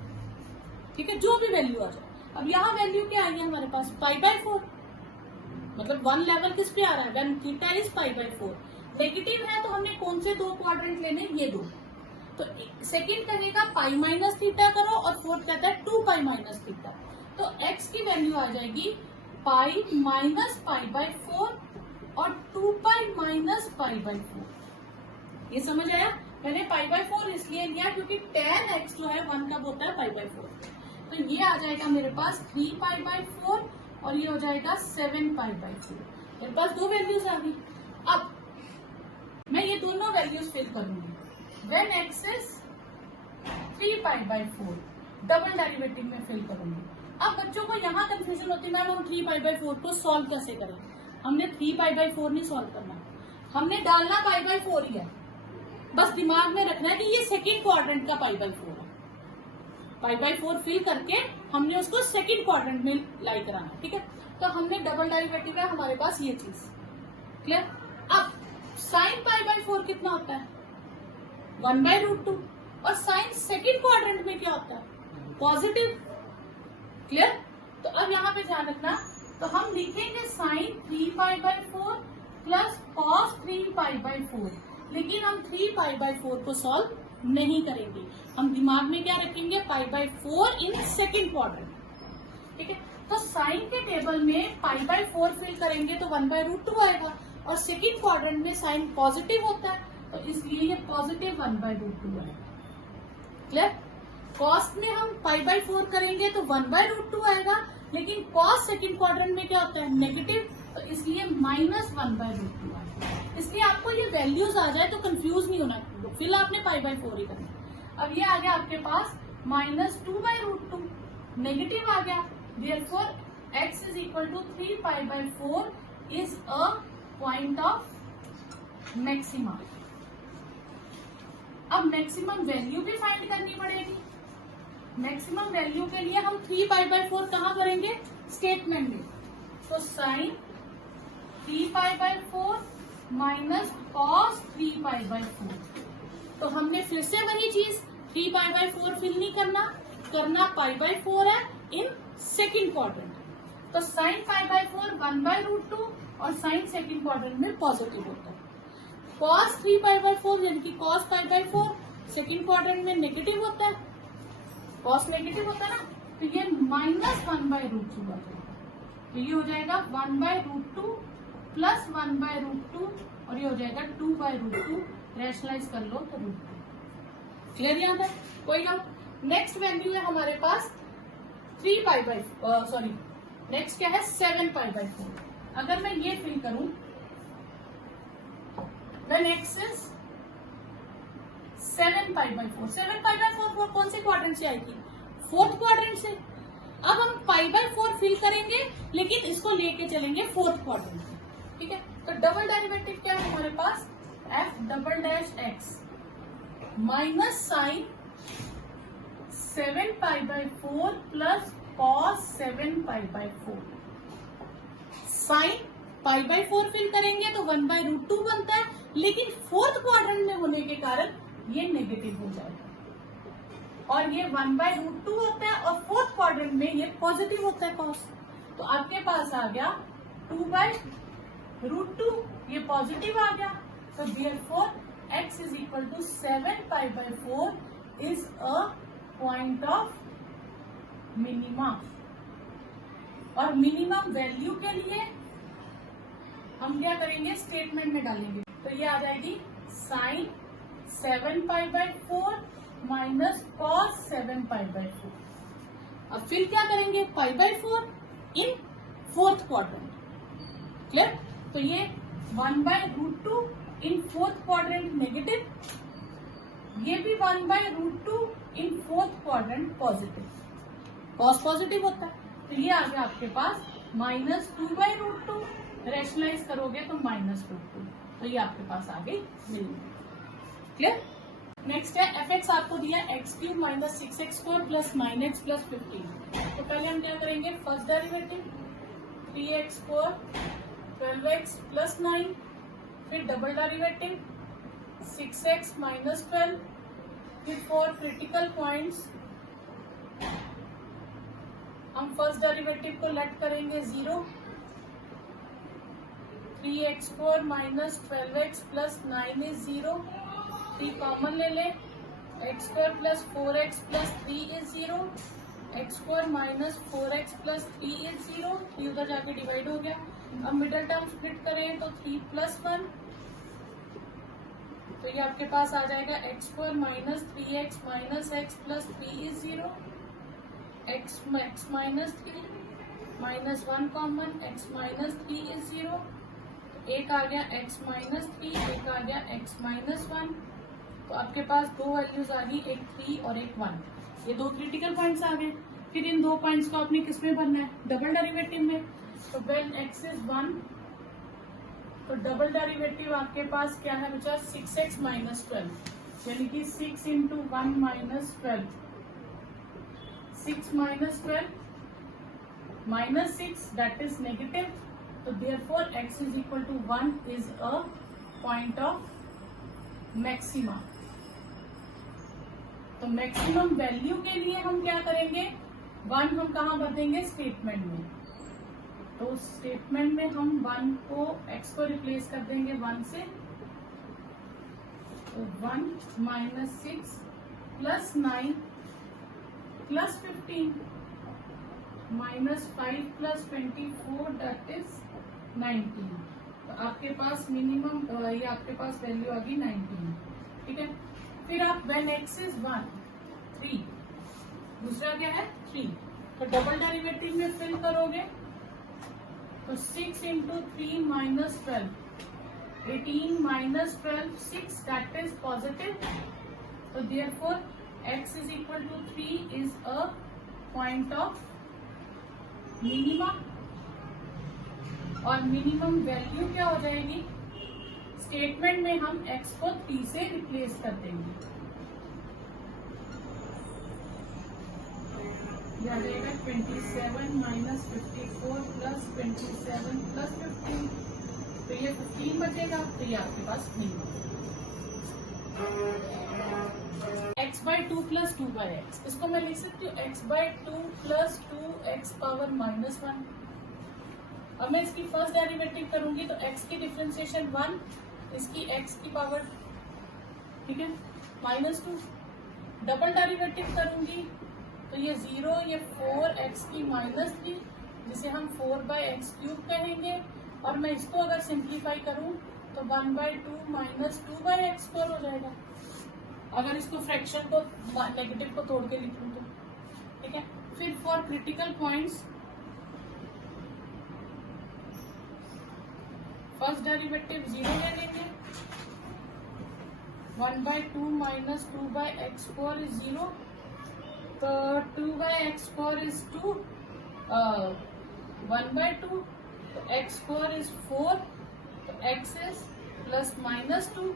ठीक है, जो भी वैल्यू आ जाए। अब यहाँ वैल्यू क्या आई है हमारे पास π/4, मतलब 1 लेवल किस पे आ रहा है, व्हेन थीटा इज π/4। नेगेटिव है तो हमने कौन से 2 क्वाड्रेंट लेने, ये 2, तो सेकंड कहेगा पाई माइनस थीटा करो और फोर्थ कहता है 2π माइनस थीटा, तो x की वैल्यू आ जाएगी पाई माइनस π/4 और 2π माइनस π/4। ये समझ आया? मैंने π/4 इसलिए लिया क्योंकि tan x जो है 1 कब होता है π/4, तो ये आ जाएगा मेरे पास 3π/4 और ये हो जाएगा 7π/4। मेरे पास 2 वैल्यूज आ गई। अब मैं ये दोनों वैल्यूज फिल करूंगी। When x is 3π/4 double derivative में फिल करूंगी। अब बच्चों को यहाँ कंफ्यूजन होती है, मैम हम 3π/4 को सॉल्व कैसे करें? हमने 3π/4 नहीं सॉल्व करना, हमने डालना π/4 ही है, बस दिमाग में रखना है कि ये सेकंड क्वाड्रेंट का π/4 है। π/4 फिल करके हमने उसको सेकंड क्वाड्रेंट में लाई कराना, ठीक है। तो हमने डबल डेरिवेटिव है हमारे पास ये चीज क्लियर। अब साइन π/4 कितना होता है 1/√2, और साइन सेकंड क्वाड्रेंट में क्या होता है पॉजिटिव, क्लियर। तो अब यहाँ पे ध्यान रखना, तो हम लिखेंगे साइन 3π/4 प्लस कॉस 3π/4, लेकिन हम 3π/4 को सॉल्व नहीं करेंगे, हम दिमाग में क्या रखेंगे π/4 इन सेकंड क्वाड्रेंट, ठीक है। तो साइन के टेबल में π/4 फिल करेंगे तो 1/√2 आएगा, और सेकंड क्वाड्रेंट में साइन पॉजिटिव होता है तो इसलिए ये पॉजिटिव 1/√2 आएगा, क्लियर। कॉस में हम π/4 करेंगे तो 1/√2 आएगा, लेकिन कॉस सेकंड क्वाड्रेंट में क्या होता है नेगेटिव, तो इसलिए -1/√2 आएगा। इसलिए आपको ये वैल्यूज आ जाए तो कंफ्यूज नहीं होना, फिर आपने π/4 ही करना। अब ये आ गया आपके पास -2/√2, नेगेटिव आ गया, therefore x is equal to 3π/4 is a point of maxima. अब मैक्सिमम वैल्यू भी फाइंड करनी पड़ेगी। मैक्सिमम वैल्यू के लिए हम 3π/4 कहाँ करेंगे स्टेटमेंट में, तो साइन 3π/4 माइनस कॉस 3π/4, तो हमने फिर से वही चीज 3π/4 फिल नहीं करना, π/4 है इन सेकंड क्वाड्रेंट, तो साइन π/4 1/√2 और साइन सेकंड क्वाड्रेंट में पॉजिटिव होता है। कॉस 3π/4 यानी कि कॉस π/4 सेकंड क्वाड्रेंट में नेगेटिव होता है, कॉस नेगेटिव होता है ना, तो ये -1/√2 आ जाएगा, तो ये हो जाएगा 1/√2 प्लस 1/√2 और ये हो जाएगा 2/√2, रैशनलाइज कर लो तो √2, क्लियर यहाँ पर कोई डाउट। नेक्स्ट वैल्यू है हमारे पास 3π/4, नेक्स्ट क्या है 7π/4। अगर मैं ये फिल करूं then x is 7π/4, 7π/4 कौन से क्वाड्रेंट से आएगी फोर्थ क्वाड्रेंट से। अब हम π/4 फिल करेंगे लेकिन इसको लेके चलेंगे फोर्थ क्वाड्रेंट में, ठीक है। तो डबल डेरिवेटिव क्या है हमारे पास f'(x) minus sine 7π/4 plus cos 7π/4। Sine π/4 fill करेंगे तो 1/√2 बनता है, लेकिन फोर्थ क्वाड्रेंट में होने के कारण ये नेगेटिव हो जाएगा, और ये 1/√2 होता है और फोर्थ क्वाड्रेंट में ये पॉजिटिव होता है कॉस, तो आपके पास आ गया 2/√2, ये पॉजिटिव आ गया, तो therefore x is equal to 7π/4 is a point of minima. और मिनिमम वैल्यू के लिए हम क्या करेंगे स्टेटमेंट में डालेंगे, तो ये आ जाएगी साइन 7π/4 माइनस कॉस 7π/4। अब फिर क्या करेंगे π/4 इन फोर्थ क्वाड्रेंट, क्लियर। तो ये 1/√2 इन फोर्थ क्वाड्रेंट नेगेटिव, ये भी 1/√2 in fourth quadrant positive, cos positive होता है, तो ये आ गया आपके पास -2/√2, रेशनलाइज करोगे तो -√2, तो ये आपके पास आ गई मिनिमम। क्लियर? नेक्स्ट है fx आपको दिया x³ - 6x² + -x + 15। तो पहले हम क्या करेंगे, फर्स्ट डेरिवेटिव 3x², 12x + 9, फिर डबल डेरिवेटिव 6x - 12, फिर फॉर क्रिटिकल पॉइंट्स हम फर्स्ट डेरिवेटिव को लेट करेंगे 0, 3x² - 12x + 9 इज 0, 3 कॉमन ले ले, x² + 4x + 3 is 0, x² - 4x + 3 is 0, 3 उधर जाके डिवाइड हो गया। अब मिडल टर्म स्प्लिट करें तो 3 + 1, तो ये आपके पास आ जाएगा x² - 3x - x + 3 is 0, x - 3 -1 common, x - 3 is 0, एक आ गया x - 3, एक आ गया x - 1, तो आपके पास दो वैल्यूज आ गई, एक 3 और एक 1। ये दो क्रिटिकल पॉइंट्स आ गए। फिर इन दो पॉइंट्स को आपने किस में भरना है, डबल डेरिवेटिव में। तो व्हेन x इज 1, तो डबल डेरिवेटिव आपके पास क्या है बचा, 6x - 12, यानी कि 6 × 1 - 12, 6 - 12 -6, दैट इज नेगेटिव। तो therefore x is equal to 1 is a point of maxima। तो मैक्सिमम वैल्यू के लिए हम क्या करेंगे, 1 हम कहाँ भर देंगे, स्टेटमेंट में। तो स्टेटमेंट में हम 1 को x को रिप्लेस कर देंगे 1 से, तो 1 - 6 + 9 + 15 -5 + 24 दैट इज 19। तो आपके पास मिनिमम ये आपके पास वैल्यू आ गई 19। ठीक है, फिर आप व्हेन x इज 1, 3, दूसरा क्या है 3, तो डबल डेरिवेटिव में फिल करोगे तो 6 × 3 - 12, 18 - 12, 6, दैट इज पॉजिटिव। तो therefore x is equal to 3 is a point of minima. और मिनिमम वैल्यू क्या हो जाएगी, स्टेटमेंट में हम x को 3 से रिप्लेस कर देंगे, यह आ जाएगा 27 - 54 + 27 + 15, तो ये 15 बचेगा, तो ये आपके पास नहीं होगा। x/2 + 2/x, इसको मैं लिख सकती हूँ x/2 + 2x पावर -1। अब मैं इसकी फर्स्ट डेरिवेटिव करूंगी तो x की डिफरेंशिएशन 1, इसकी x की पावर, ठीक है, -2। डबल डेरिवेटिव करूंगी तो ये 0, ये 4x की -3, जिसे हम 4/x³ कहेंगे। और मैं इसको अगर सिंप्लीफाई करूं तो 1/2 - 2/x² हो जाएगा, अगर इसको फ्रैक्शन को नेगेटिव को तोड़ के लिखूं तो। ठीक है, फिर for critical points first derivative 0 ले लेंगे, 1/2 - 2/x² इज 0, तो 2/x² इज 2, 1/2, तो x² इज 4, तो x इज +-2,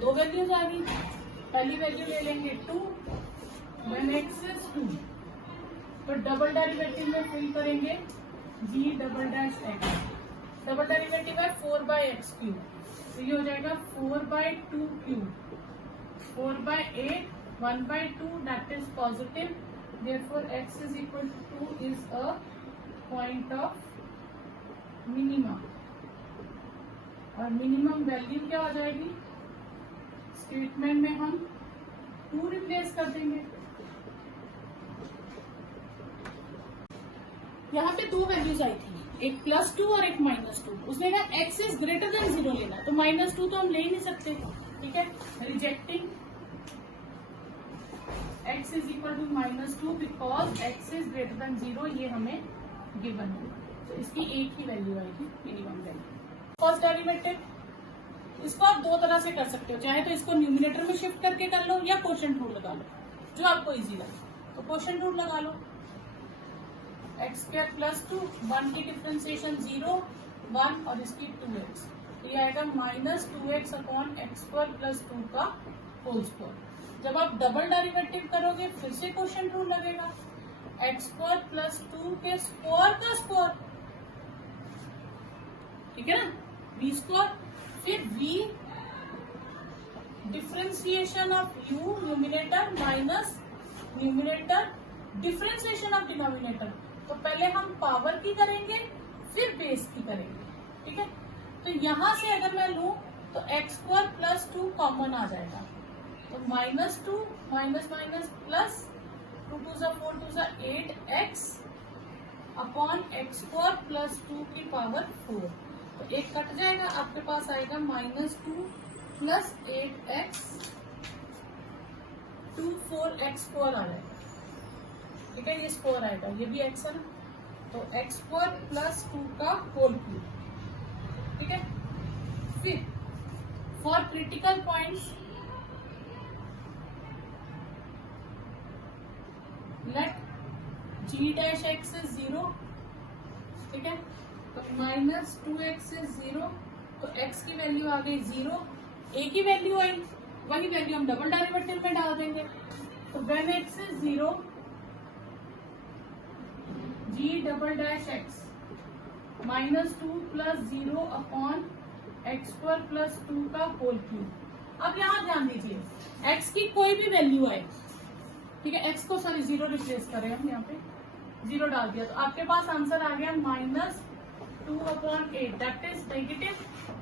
दो वैल्यूज आ गई। पहली वैल्यू ले लेंगे 2, व्हेन x इज 2, तो डबल डेरिवेटिव में फिल करेंगे g'(x), डबल डेरिवेटिव है 4/x³, तो ये हो जाएगा 4/2³, 4/8, 1/2, that is positive. therefore x is equal to 2 is a point of minima. और मिनिमम वैल्यू क्या हो जाएगी, स्टेटमेंट में हम 2 रिप्लेस कर देंगे। यहाँ पे दो वैल्यूज आई थी, एक +2 और एक -2। उसने कहा x इज ग्रेटर देन 0 लेना, तो -2 तो हम ले ही नहीं सकते। ठीक है, rejecting x is equal to -2 because x is greater than 0, ये हमें गिवन है। तो इसकी एक ही वैल्यू आएगी, मिनिमम वैल्यू। फर्स्ट डेरिवेटिव इसको आप दो तरह से कर सकते हो, चाहे तो इसको न्यूमिनेटर में शिफ्ट करके कर लो या क्वोशिएंट रूल लगा लो, जो आपको इजी लगे। तो क्वोशिएंट रूल लगा लो, एक्स स्क्वायर प्लस 2, 1 की डिफ्रेंसिएशन 0, 1 और इसकी 2x, तो ये आएगा -2x upon x square plus 2 का होल स्क्वायर। जब आप डबल डेरिवेटिव करोगे फिर से क्वेश्चन रूल लगेगा, एक्स स्क्वायर प्लस 2 के स्क्वायर का स्क्वायर, ठीक है ना, v स्क्वायर, फिर v differentiation of u numerator minus numerator differentiation of denominator. तो पहले हम पावर की करेंगे फिर बेस की करेंगे, ठीक है। तो यहां से अगर मैं लूं तो एक्स स्क्वायर प्लस 2 कॉमन आ जाएगा, तो -2 माइनस माइनस प्लस 2 2 ज़ा 4 2 ज़ा 8x upon x square plus 2 की पावर 4, तो एक कट जाएगा, आपके पास आएगा -2 प्लस 8x 2 4x स्क्वायर आ जाएगा, ठीक है, ये स्क्वायर आएगा, ये भी x है ना, तो एक्स स्क्वायर प्लस 2 का होल क्यूब, ठीक है। फिर for critical points let g dash x is 0, ठीक है, तो -2x इज 0, तो x की वैल्यू आ गई 0, a की वैल्यू आई, वही वैल्यू हम डबल डेरिवेटिव में डाल देंगे, तो when x is 0 g double dash x -2 plus 0 upon x square plus 2 का होल क्यूब। अब यहाँ ध्यान दीजिए, x की कोई भी वैल्यू आए, ठीक है, x को सॉरी 0 रिप्लेस करें हम, यहाँ पे 0 डाल दिया, तो आपके पास आंसर आ गया -2 upon 8, that is negative,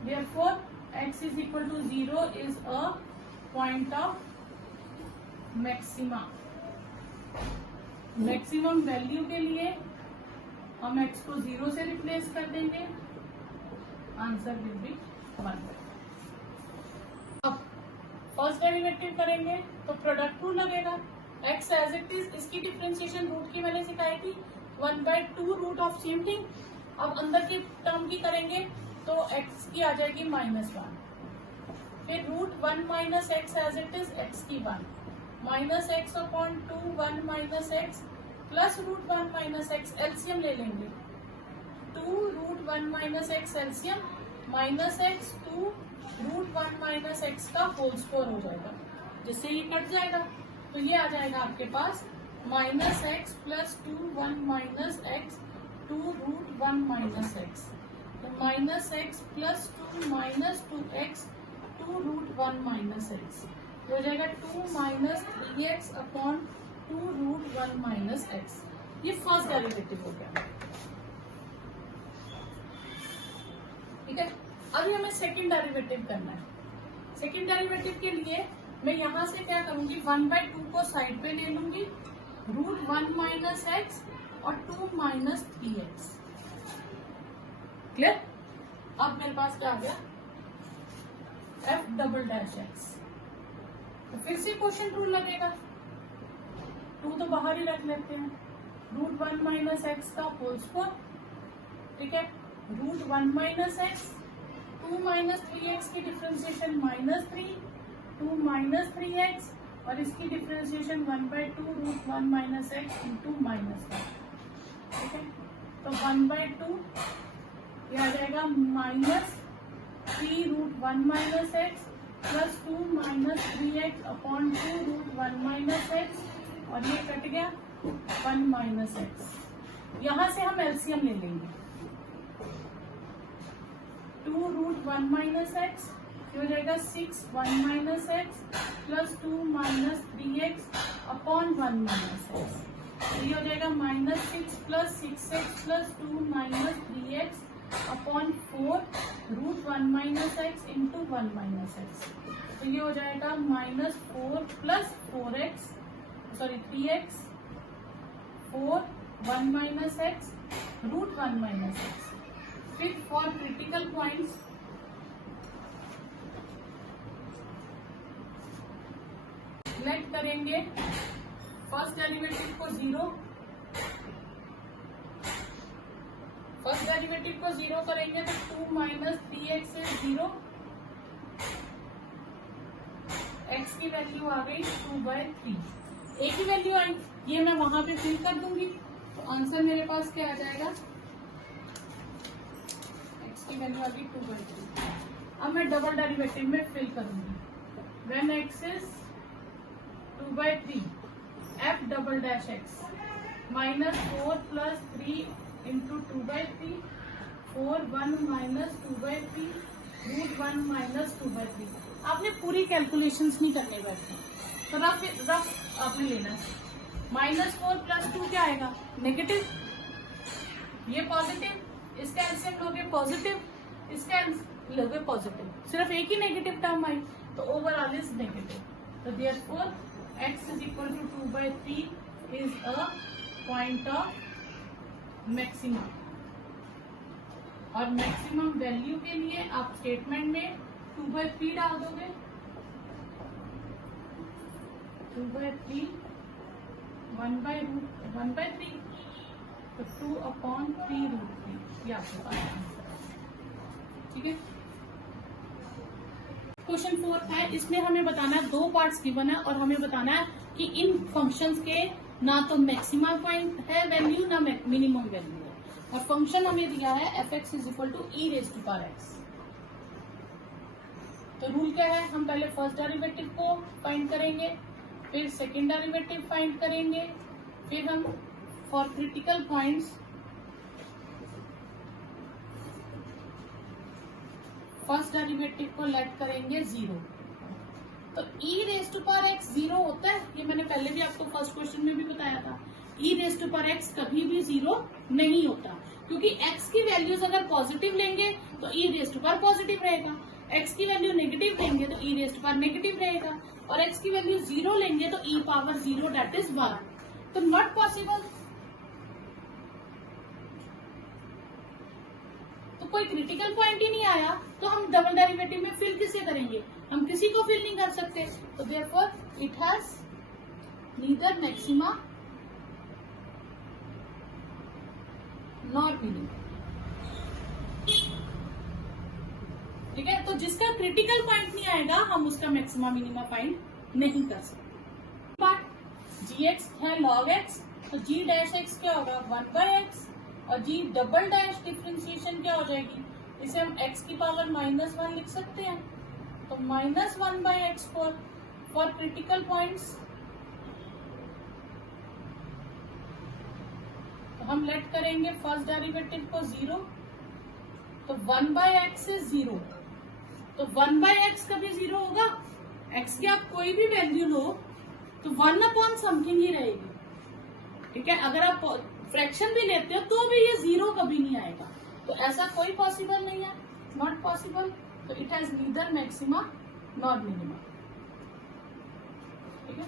therefore x is equal to 0 is a point of maxima. Maximum value के लिए हम x को 0 से रिप्लेस कर देंगे, आंसर विल बी 1। अब फर्स्ट डेरिवेटिव करेंगे तो प्रोडक्ट रूल लगेगा, x एज इट इज, इसकी डिफ्रेंसिएशन रूट की मैंने सिखाई थी 1/2 रूट ऑफ सेम थिंग। अब अंदर की टर्म की करेंगे तो x की आ जाएगी -1, फिर root 1 minus x as it is, x की 1 minus x upon 2 1 minus x plus root 1 minus x, LCM ले लेंगे, 2 root 1 minus x LCM minus x 2 root 1 minus x का होल स्क्वायर हो जाएगा, जिससे ये कट जाएगा, तो ये आ जाएगा आपके पास -x plus 2 1 minus x 2 root 1 minus x, तो -x plus 2 minus 2x 2 root 1 minus x, हो जाएगा 2 minus 3x upon 2 root 1 minus x. ये फर्स्ट डेरिवेटिव हो गया, ठीक है। अभी हमें सेकंड डेरिवेटिव करना है। सेकंड डेरिवेटिव के लिए मैं यहां से क्या करूंगी, 1/2 को साइड पे ले लूंगी, रूट 1 माइनस एक्स और 2 माइनस 3x, क्लियर। अब मेरे पास क्या आ गया, f डबल डैश एक्स, तो फिर से क्वेश्चन रूल लगेगा, 2 तो बाहर ही रख लेते हैं, रूट 1 माइनस एक्स का होल स्क्वायर, ठीक है, root 1 minus x 2 minus 3x की डिफ्रेंसिएशन -3, 2 माइनस 3x और इसकी differentiation 1/2 root 1 minus x into -1, ठीक है, तो 1/2 ये आ जाएगा -3 root 1 minus x plus 2 minus 3x upon 2 root 1 minus x, और ये कट गया 1 माइनस एक्स। यहां से हम एलसीएम ले लेंगे, 2 रूट 1 माइनस एक्स हो जाएगा 6 1 minus x plus 2 minus 3x upon 1 minus x, ये हो जाएगा -6 plus 6x plus 2 minus 3x upon 4 root 1 minus x into 1 minus x, तो ये हो जाएगा -4 plus 4x sorry 3x 4 1 minus x root 1 minus x. फिर फॉर क्रिटिकल पॉइंट्स लेट करेंगे first derivative को 0, फर्स्ट डेरिवेटिव को 0 करेंगे तो 2 माइनस 3x इज 0, x की वैल्यू आ गई 2/3, a की वैल्यू आई, ये मैं वहां पे फिल कर दूंगी, तो आंसर मेरे पास क्या आ जाएगा, x की वैल्यू आ गई 2/3। अब मैं डबल डेरिवेटिव में फिल करूंगी। When x is 2/3 f double dash x -4 + 3 × 2/3 4 1 -2/3 √1 -2/3। आपने पूरी कैलकुलेशंस नहीं करने बैठना, तो रफ आपने लेना है। -4 + 2 क्या आएगा, नेगेटिव, ये पॉजिटिव, इसका एलसीएम लोगे पॉजिटिव, इसका लोगे पॉजिटिव, सिर्फ एक ही नेगेटिव टर्म आई, तो ओवरऑल इज नेगेटिव। तो therefore x = 2/3 is a point of maximum. और मैक्सिमम वैल्यू के लिए आप स्टेटमेंट में 2/3 डाल दोगे, 2/3 1/3, तो 2/3√3 ये आपके पास आंसर। ठीक है। क्वेश्चन 4 है, इसमें हमें बताना है, 2 पार्ट्स गिवन है और हमें बताना है कि इन फंक्शंस के ना तो मैक्सिमम पॉइंट है वैल्यू, ना मिनिमम वैल्यू है, और फंक्शन हमें दिया है f(x) = e⁻x। तो रूल क्या है, हम पहले फर्स्ट डेरिवेटिव को फाइंड करेंगे, फिर सेकेंड डेरिवेटिव फाइंड करेंगे, फिर हम for critical points first derivative को लेट करेंगे 0। तो e⁻x 0 होता है, ये मैंने पहले भी आपको फर्स्ट क्वेश्चन में भी बताया था। e⁻x कभी भी 0 नहीं होता, क्योंकि x की वैल्यूज अगर पॉजिटिव लेंगे तो e⁻ पॉजिटिव रहेगा, x की वैल्यू नेगेटिव लेंगे तो e⁻ नेगेटिव रहेगा, और x की वैल्यू 0 लेंगे तो e⁻0 दैट इज 1। तो नॉट पॉसिबल। तो कोई क्रिटिकल पॉइंट ही नहीं आया, तो हम डबल डेरिवेटिव में फिल किसे करेंगे, हम किसी को फिल नहीं कर सकते। तो therefore it has neither maxima nor minimum. ठीक है, तो जिसका क्रिटिकल पॉइंट नहीं आएगा हम उसका मैक्सिमा मिनिमा फाइंड नहीं कर सकते। बट gx है log x, तो g डैश x क्या होगा 1/x, और g डबल डैश डिफरेंशिएशन क्या हो जाएगी, इसे हम x की पावर -1 लिख सकते हैं। तो -1/x फॉर क्रिटिकल पॉइंट्स। तो हम लेट करेंगे फर्स्ट डेरिवेटिव को 0, तो 1/x इज 0, तो 1/x कभी 0 होगा, x की आप कोई भी वैल्यू लो तो 1/समथिंग ही रहेगी। ठीक है, अगर आप फ्रैक्शन भी लेते हो तो भी ये 0 कभी नहीं आएगा, तो ऐसा कोई पॉसिबल नहीं है, नॉट पॉसिबल। तो it has neither maxima nor minima. ठीक है,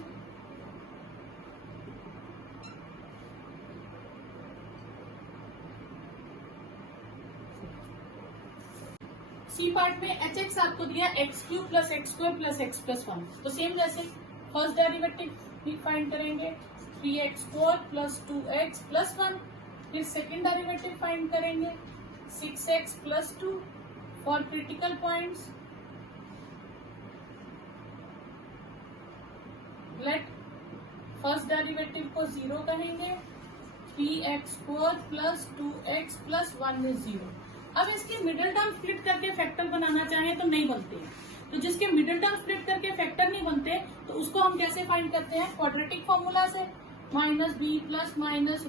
सी पार्ट में hx आपको दिया x³ + x² + x+1। तो सेम जैसे फर्स्ट डेरिवेटिव भी फाइंड करेंगे 3x² + 2x + 1, फिर सेकेंड डेरिवेटिव फाइंड करेंगे 6x + 2 for critical points. Let first derivative को 0 कहेंगे, 3x² + 2x + 1 इज 0। अब इसके मिडिल टर्म स्प्लिट करके फैक्टर बनाना चाहें तो नहीं बनते हैं, तो जिसके मिडिल टर्म स्प्लिट करके फैक्टर नहीं बनते तो उसको हम कैसे फाइंड करते हैं, क्वाड्रेटिक फॉर्मूला से, -b + -√b² -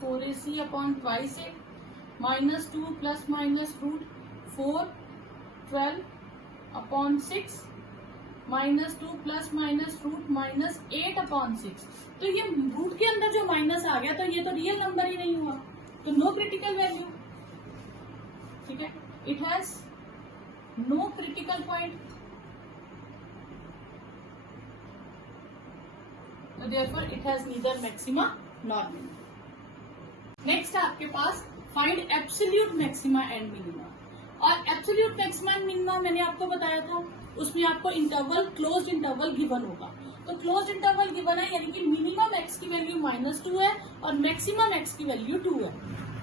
4ac/2 से -2 ± √4 12/6 -2 ± √−8/6। तो ये रूट के अंदर जो माइनस आ गया तो ये तो रियल नंबर ही नहीं हुआ, तो नो क्रिटिकल वैल्यू। ठीक है, it has no critical point, तो therefore it has neither maxima nor minima. Next है आपके पास find absolute maxima and minima. और एब्सोल्यूट मैक्सिमा एंड मिनिमा मैंने आपको बताया था, उसमें आपको इंटरवल क्लोज्ड इंटरवल गिवन होगा। तो क्लोज्ड इंटरवल गिवन है, यानी कि मिनिमम एक्स की वैल्यू -2 है और मैक्सिमम एक्स की वैल्यू 2 है।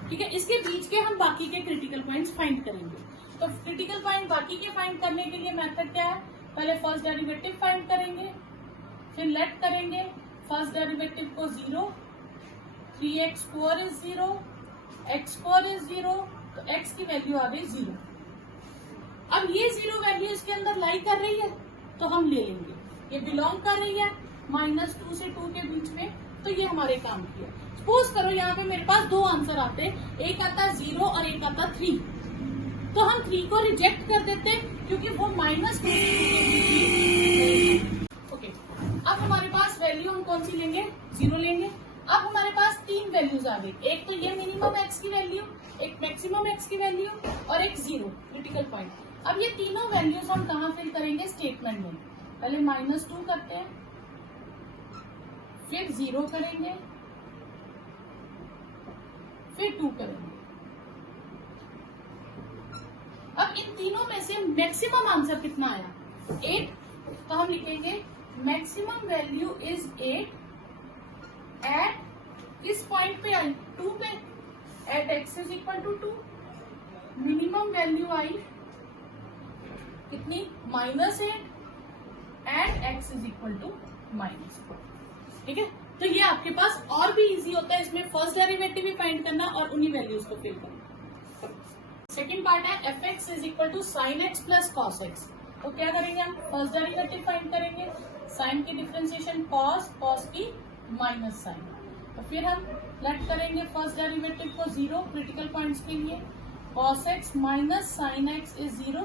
ठीक है, इसके बीच के हम बाकी के क्रिटिकल पॉइंट्स फाइंड करेंगे। तो क्रिटिकल पॉइंट बाकी के फाइंड करने के लिए मेथड क्या है, पहले फर्स्ट डेरिवेटिव फाइंड करेंगे, फिर लेट करेंगे फर्स्ट डेरिवेटिव को 0, 3x² इज 0, x² इज 0, तो x की वैल्यू आ गई 0। अब ये 0 वैल्यू इसके अंदर लाई कर रही है तो हम ले लेंगे, ये बिलोंग कर रही है -2 से 2 के बीच में, तो ये हमारे काम की है। सपोज करो यहाँ पे मेरे पास दो आंसर आते, एक आता 0 और एक आता 3, तो हम 3 को रिजेक्ट कर देते क्योंकि वो -2 से 2 के बीच। ओके, अब हमारे पास वैल्यू हम कौन सी लेंगे, 0 लेंगे। अब हमारे पास 3 वैल्यूज आ गई, एक तो ये मिनिमम एक्स की वैल्यू, एक मैक्सिमम एक्स की वैल्यू और एक 0 क्रिटिकल पॉइंट। अब ये तीनों वैल्यूज हम कहाँ फिल करेंगे, स्टेटमेंट में। पहले -2 करते हैं, फिर 0 करेंगे, फिर 2 करेंगे। अब इन तीनों में से मैक्सिमम आंसर कितना आया, 8, तो हम लिखेंगे मैक्सिमम वैल्यू इज 8 एट किस पॉइंट पे आई, 2 पे, at x is equal to 2। Minimum value आई कितनी, -8 at x is equal to -4। ठीक है, तो ये आपके पास और भी इजी होता है, इसमें फर्स्ट डेरिवेटिव भी फाइंड करना और उन्हीं वैल्यूज को फिल करना। सेकेंड पार्ट है fx is equal to sin x plus cos x। तो क्या करेंगे हम, फर्स्ट डेरिवेटिव फाइंड करेंगे, साइन की डिफरेंशिएशन cos, cos की माइनस साइन, तो फिर हम लेट करेंगे फर्स्ट डेरिवेटिव को 0 क्रिटिकल पॉइंट्स के लिए, cos x minus sin x is 0,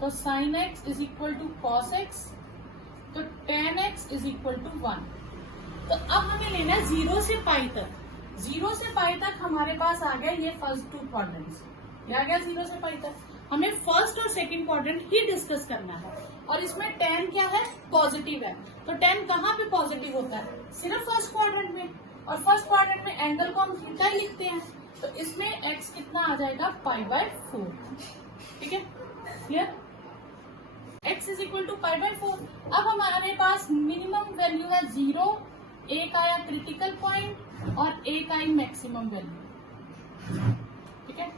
तो sin x is equal to cos x, तो tan x is equal to 1। तो अब हमें लेना है 0 से पाई तक, 0 से पाई तक हमारे पास आ गया ये फर्स्ट 2 क्वाड्रेंट्स, ये आ गया 0 से पाई तक। हमें फर्स्ट और सेकंड क्वाड्रेंट ही डिस्कस करना है, और इसमें tan क्या है, पॉजिटिव है, तो tan कहाँ पे पॉजिटिव होता है, सिर्फ फर्स्ट क्वाड्रेंट में, और फर्स्ट क्वाड्रेंट में एंगल को हम थीटा ही लिखते हैं, तो इसमें x कितना आ जाएगा, π/4। ठीक है, clear, x is equal to π/4। अब हमारे पास मिनिमम वैल्यू है 0, एक आया क्रिटिकल पॉइंट और एक आई मैक्सिमम वैल्यू। ठीक है,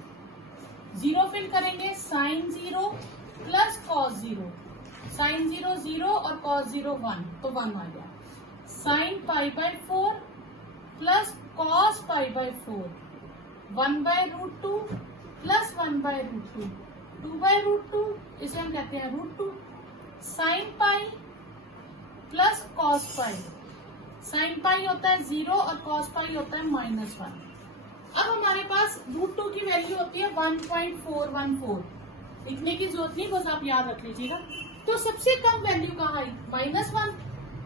0 फिल करेंगे, sin 0 प्लस cos 0, sin 0 0 और cos 0 1, तो 1 आ गया। sin π/4 प्लस cos π/4, 1/√2 प्लस 1/√2, 2/√2, इसे हम कहते हैं √2। sin पाई प्लस cos पाई, sin पाई होता है 0 और cos पाई होता है -1। अब हमारे पास √2 की वैल्यू होती है 1.414, लिखने की जरूरत नहीं, बस आप याद रख लीजिएगा। तो सबसे कम वैल्यू कहाँ आई, -1,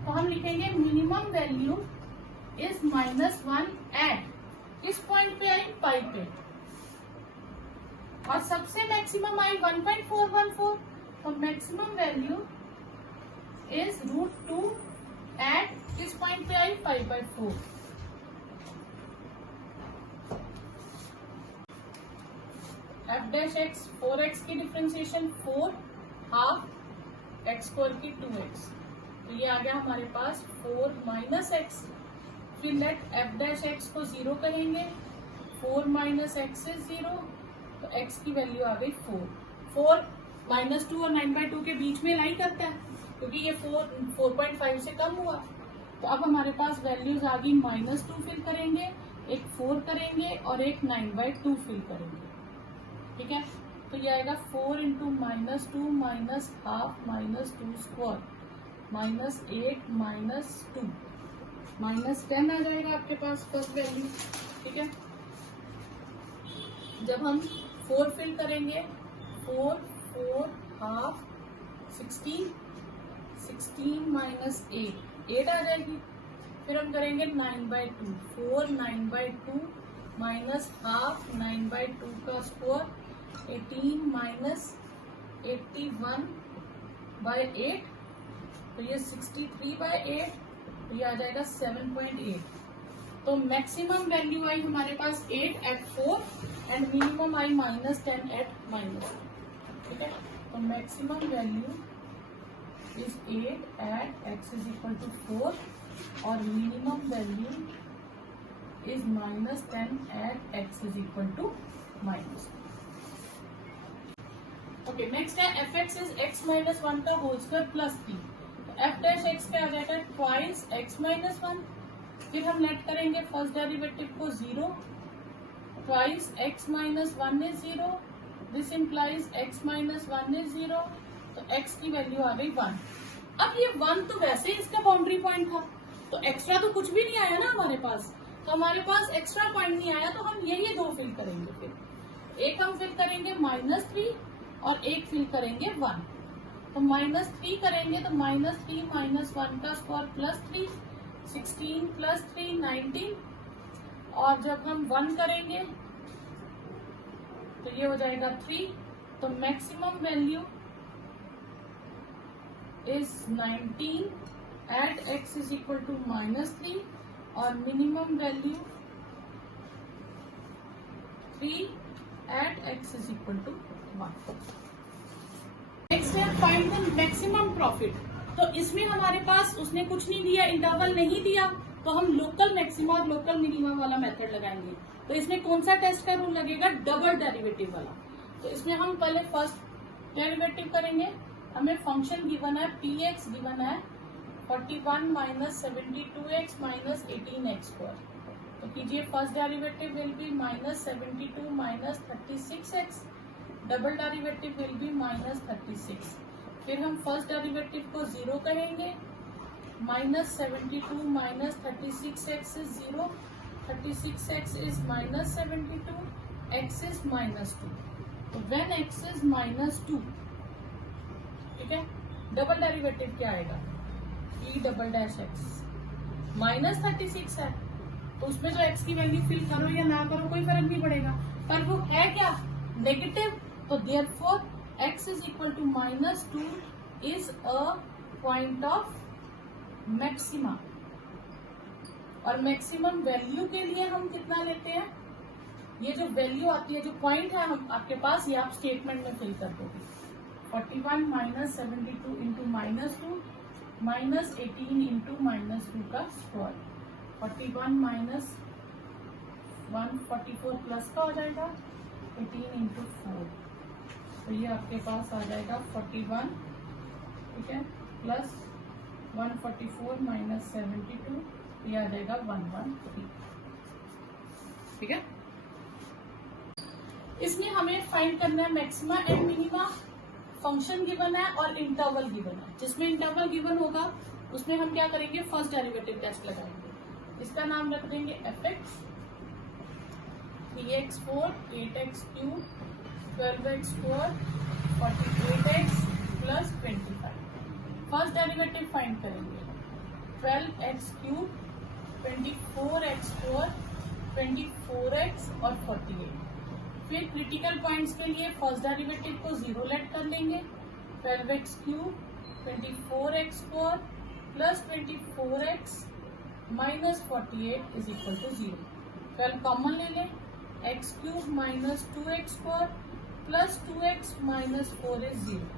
तो हम लिखेंगे मिनिमम वैल्यू इज -1 एट किस पॉइंट पे आई, पाई पे, और सबसे मैक्सिमम आई 1.414, तो मैक्सिमम वैल्यू इज √2 एट किस पॉइंट पे आई, 5/4। f' 4x की डिफरेंशिएशन 4 हाफ x² की 2x, तो ये आ गया हमारे पास 4 माइनस x। फिर लेट f' को 0 करेंगे, 4 माइनस x इज 0, तो x की वैल्यू आ गई 4। 4 -2 और 9/2 के बीच में लाई करता है, क्योंकि ये 4.5 से कम हुआ। तो अब हमारे पास वैल्यूज आ गई, -2 फिल करेंगे, एक 4 करेंगे और एक 9/2 फिल करेंगे। ठीक है, तो ये आएगा 4 इंटू -2 माइनस हाफ -2 स्क्वायर -8 -2 -10 आ जाएगा आपके पास फर्स्ट वैल्यू। ठीक है, जब हम 4 फिल करेंगे, 4 हाफ 16 माइनस 8 आ जाएगी। फिर हम करेंगे 9/2, 4 9/2 माइनस हाफ 9/2 का स्क्वायर 18 माइनस 81/8, तो ये 63/8, तो ये आ जाएगा 7.8। तो मैक्सिमम वैल्यू आई हमारे पास 8 एट 4 एंड मिनिमम आई -10 एट -2। ठीक है, तो maximum value is 8 at x is equal to 4 और minimum value is -10 at x is equal to -2। Okay, next है fx इज x - 1 का होल स्क्वायर प्लस 3, तो f' क्या आ जाएगा, ट्वाइस x - 1, फिर हम लेट करेंगे फर्स्ट डेरिवेटिव को 0, twice x minus 1 is 0, this implies x minus 1 is 0, तो x की वैल्यू आ गई 1। अब ये 1 तो वैसे ही इसका बाउंड्री पॉइंट था, तो एक्स्ट्रा तो कुछ भी नहीं आया ना हमारे पास, तो हमारे पास एक्स्ट्रा पॉइंट नहीं आया, तो हम यही 2 फिल करेंगे। फिर एक हम फिल करेंगे -3 और एक फिल करेंगे 1। तो -3 करेंगे तो -3 - 1 का स्क्वायर +3, 16 + 3 19, और जब हम 1 करेंगे तो ये हो जाएगा 3। तो maximum value is 19 at x is equal to -3 और minimum value 3 at x is equal to 1। Next है फाइंड द मैक्सिमम प्रॉफिट। तो इसमें हमारे पास उसने कुछ नहीं दिया, इंटरवल नहीं दिया, तो हम लोकल मैक्सिमा और लोकल मिनिमम वाला मेथड लगाएंगे। तो इसमें कौन सा टेस्ट का रूल लगेगा? डबल डेरिवेटिव वाला। तो इसमें हम पहले फर्स्ट डेरिवेटिव करेंगे। हमें फंक्शन गिवन है px गिवन है 41 - 72x - 18x²। तो कीजिए first derivative will be -72 - 36x, double derivative will be -36। फिर हम फर्स्ट डेरिवेटिव को 0 कहेंगे, -72 - 36x is 0, 36x is -72, x is -2। तो व्हेन x इज -2, ठीक है, डबल डेरिवेटिव क्या आएगा? e डबल डैश x, -36 है तो उसमें जो x की वैल्यू फिल करो या ना करो कोई फर्क नहीं पड़ेगा, पर वो है क्या? नेगेटिव। तो therefore x is equal to -2 is a point of maxima. और मैक्सिमम वैल्यू के लिए हम कितना लेते हैं? ये जो वैल्यू आती है, जो पॉइंट है हम आपके पास, ये आप स्टेटमेंट में फिल कर दोगे। 41 - 72 इंटू -2 -18 इंटू -2 का स्क्वायर, 41 - 144 प्लस का हो जाएगा 18 इंटू 4, तो ये आपके पास आ जाएगा 41, ठीक है, प्लस 144 - 72, ये आ जाएगा 113, ठीक है। इसमें हमें फाइंड करना है maxima and minima. Function given है और इंटरवल गिवन है। जिसमें इंटरवल गिवन होगा उसमें हम क्या करेंगे? फर्स्ट डेरिवेटिव टेस्ट लगाएंगे। इसका नाम रख देंगे fx, 3x4 8x3 12x4 48x plus 25। First derivative find करेंगे 12x3 24x4 24x और 48। फिर क्रिटिकल पॉइंट्स के लिए फर्स्ट डेरिवेटिव को 0 लेट कर लेंगे, 12x3 24x4 plus 24x minus 48 is equal to 0। 12 common ले लें, x³ minus 2x4 plus 2x minus 4 is 0।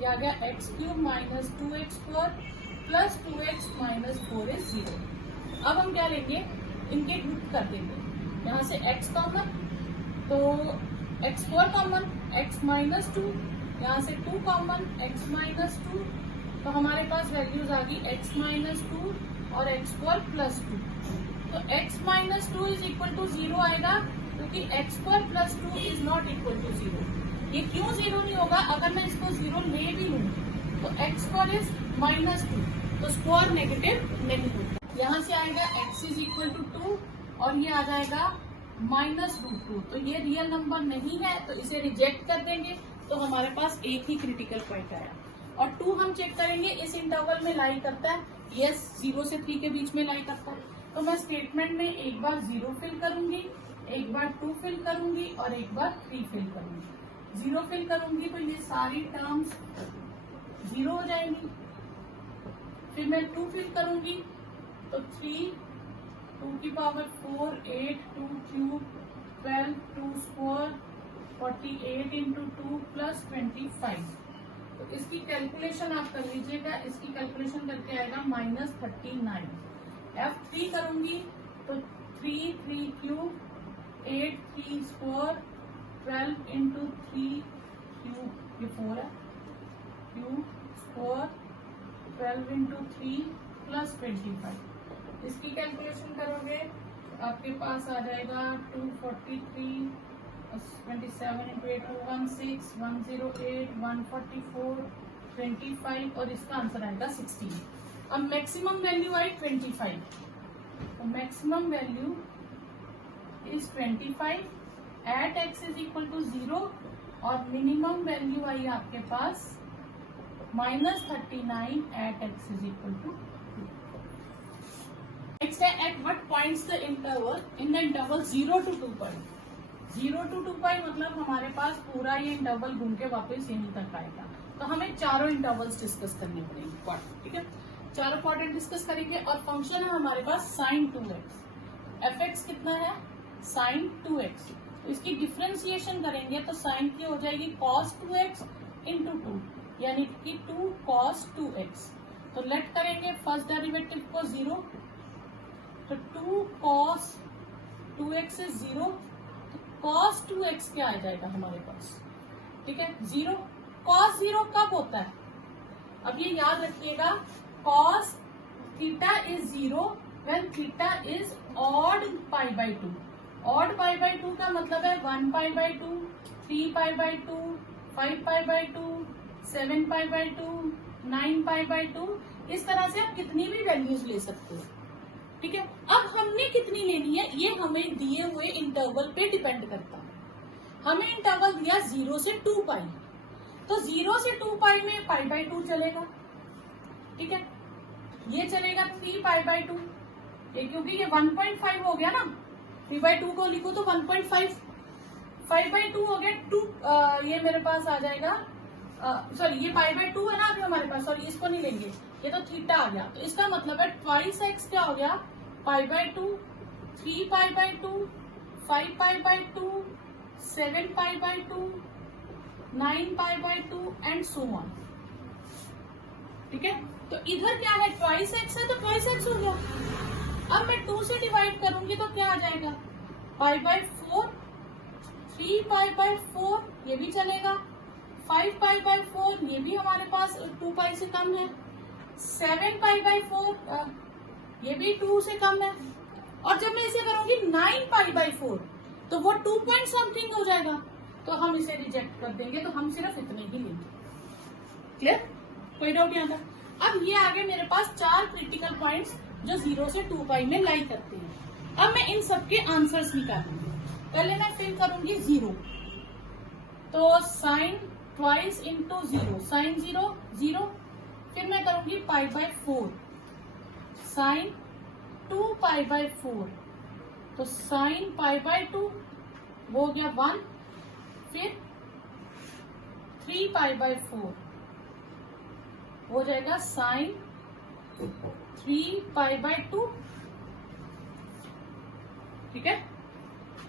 ये आ गया x³ minus 2x4 plus 2x minus 4 is 0। अब हम क्या लेंगे? इनके ग्रुप कर देंगे। यहाँ से x कॉमन, तो x4 कॉमन, x माइनस 2, यहाँ से 2 कॉमन, x माइनस 2, तो हमारे पास वैल्यूज आ गई x माइनस 2 और x4 प्लस 2। तो x minus 2 is equal to 0 आएगा, क्योंकि x4 plus 2 is not equal to 0। ये क्यों 0 नहीं होगा? अगर मैं इसको 0 ले भी लूँ तो x4 इज -2, तो स्क्वायर नेगेटिव नहीं होगा। यहाँ से आएगा x इज इक्वल टू 2 और ये आ जाएगा -√2, तो ये रियल नंबर नहीं है, तो इसे रिजेक्ट कर देंगे। तो हमारे पास एक ही क्रिटिकल पॉइंट आया। और 2 हम चेक करेंगे इस इंटरवल में लाई करता है, यस 0 से 3 के बीच में लाई करता है। तो मैं स्टेटमेंट में एक बार 0 फिल करूंगी, एक बार 2 फिल करूंगी और एक बार 3 फिल करूंगी। 0 फिल करूंगी तो ये सारी टर्म्स 0 हो जाएंगी। फिर मैं 2 फिल करूंगी तो 3 2 की power 4 8 2 cube 12 2 square 48 into 2 plus 25। तो इसकी कैलकुलेशन आप कर लीजिएगा, इसकी कैलकुलेशन करके आएगा -39। F3 करूंगी तो 3 3 क्यूब 8 3 स्क्वायर 12 इंटू 3 क्यूब, ये 4 है, क्यूब स्क्वायर 12 इंटू 3 प्लस 25। इसकी कैलकुलेशन करोगे आपके पास आ जाएगा 243 27 इंटू 8 216 108 144 25 और इसका आंसर आएगा 16। अब मैक्सिमम वैल्यू आई 25, तो maximum value is 25 at x is equal to 0 और मिनिमम वैल्यू आई आपके पास -39 at x is equal to 2। Next है at what points the interval in the interval 0 to 2 pi. 0 to 2 pi मतलब हमारे पास पूरा ये इंटरवल घूम के वापस यहीं तक आएगा। तो हमें चारों इंटरवल्स डिस्कस करने पड़ेंगे, ठीक है। चारों क्वाड्रेंट डिस्कस करेंगे और फंक्शन है हमारे पास sin 2x। एफ एक्स कितना है sin 2x, तो इसकी डिफ्रेंसिएशन करेंगे तो साइन की हो जाएगी cos 2x इंटू 2 यानी कि 2 cos 2x। तो लेट करेंगे फर्स्ट डेरिवेटिव को 0, तो 2 cos 2x इज 0, तो cos 2x क्या आ जाएगा हमारे पास, ठीक है 0। cos 0 कब होता है, अब ये याद रखिएगा, cos theta is 0 when theta is odd pi by 2। Odd pi by 2 का मतलब है 1 पाई by 2, 3 pi by 2, 5 pi by 2, 7 pi by 2, 9 pi by 2। इस तरह से आप कितनी भी वैल्यूज ले सकते हो, ठीक है। अब हमने कितनी लेनी है ये हमें दिए हुए इंटरवल पे डिपेंड करता है। हमें इंटरवल दिया 0 से 2 पाई, तो 0 से 2 पाई में पाई बाई 2 चलेगा, ठीक है। ये चलेगा 3 पाई बाई 2, ये क्योंकि ये 1.5 हो गया ना, 3 बाई 2 को लिखो तो 1.5, 5 बाई 2 हो गया 2, ये मेरे पास आ जाएगा, सॉरी ये पाई बाई 2 है ना अभी हमारे पास, सॉरी इसको नहीं लेंगे, ये तो थीटा आ गया। तो इसका मतलब है ट्वाइस एक्स क्या हो गया, पाई by 2, 3 pi by 2, 5 pi by 2, 7 pi by 2, 9 pi by 2 and so on, ठीक है। तो इधर क्या है ट्वाइस एक्स है, तो ट्वाइस एक्स हो गया। अब मैं 2 से डिवाइड करूंगी तो क्या आ जाएगा, पाई बाई 4, 3 पाई बाई 4 ये भी चलेगा, 5 पाई बाई 4 ये भी हमारे पास 2 पाई से कम है, 7 पाई बाई 4 ये भी 2 से कम है, और जब मैं इसे करूंगी 9 पाई बाई 4 तो वो 2 पॉइंट समथिंग हो जाएगा, तो हम इसे रिजेक्ट कर देंगे, तो हम सिर्फ इतने ही लेंगे। क्लियर, कोई डाउट यहाँ तक। अब ये आगे मेरे पास 4 क्रिटिकल पॉइंट्स जो 0 से 2 पाई में लाई करते हैं। अब मैं इन सबके आंसर्स निकालूंगी। पहले मैं फिल करूंगी 0, तो साइन ट्वाइस इंटू 0, साइन 0 0, फिर मैं करूंगी pi by 4, sine 2 pi by 4, तो साइन पाई बाई 2 वो हो गया 1, फिर 3 पाई बाई 4 हो जाएगा साइन 3 पाई बाई 2, ठीक है,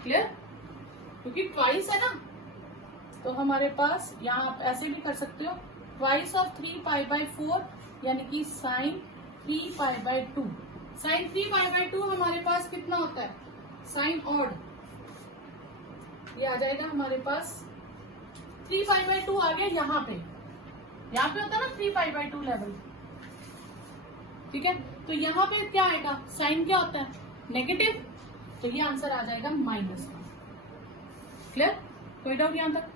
क्लियर। क्योंकि ट्वाइस है ना, तो हमारे पास यहाँ आप ऐसे भी कर सकते हो, ट्वाइस ऑफ 3 पाई बाई 4 यानी कि sine 3 pi by 2। Sine 3 pi by 2 हमारे पास कितना होता है, साइन ऑड, ये आ जाएगा हमारे पास 3 पाई बाई 2 आ गया यहाँ पे होता है ना 3 पाई बाई 2 लेवल, ठीक है। तो यहाँ पे क्या आएगा, साइन क्या होता है नेगेटिव, तो ये आंसर आ जाएगा -1। क्लियर, कोई डाउट यहाँ तक।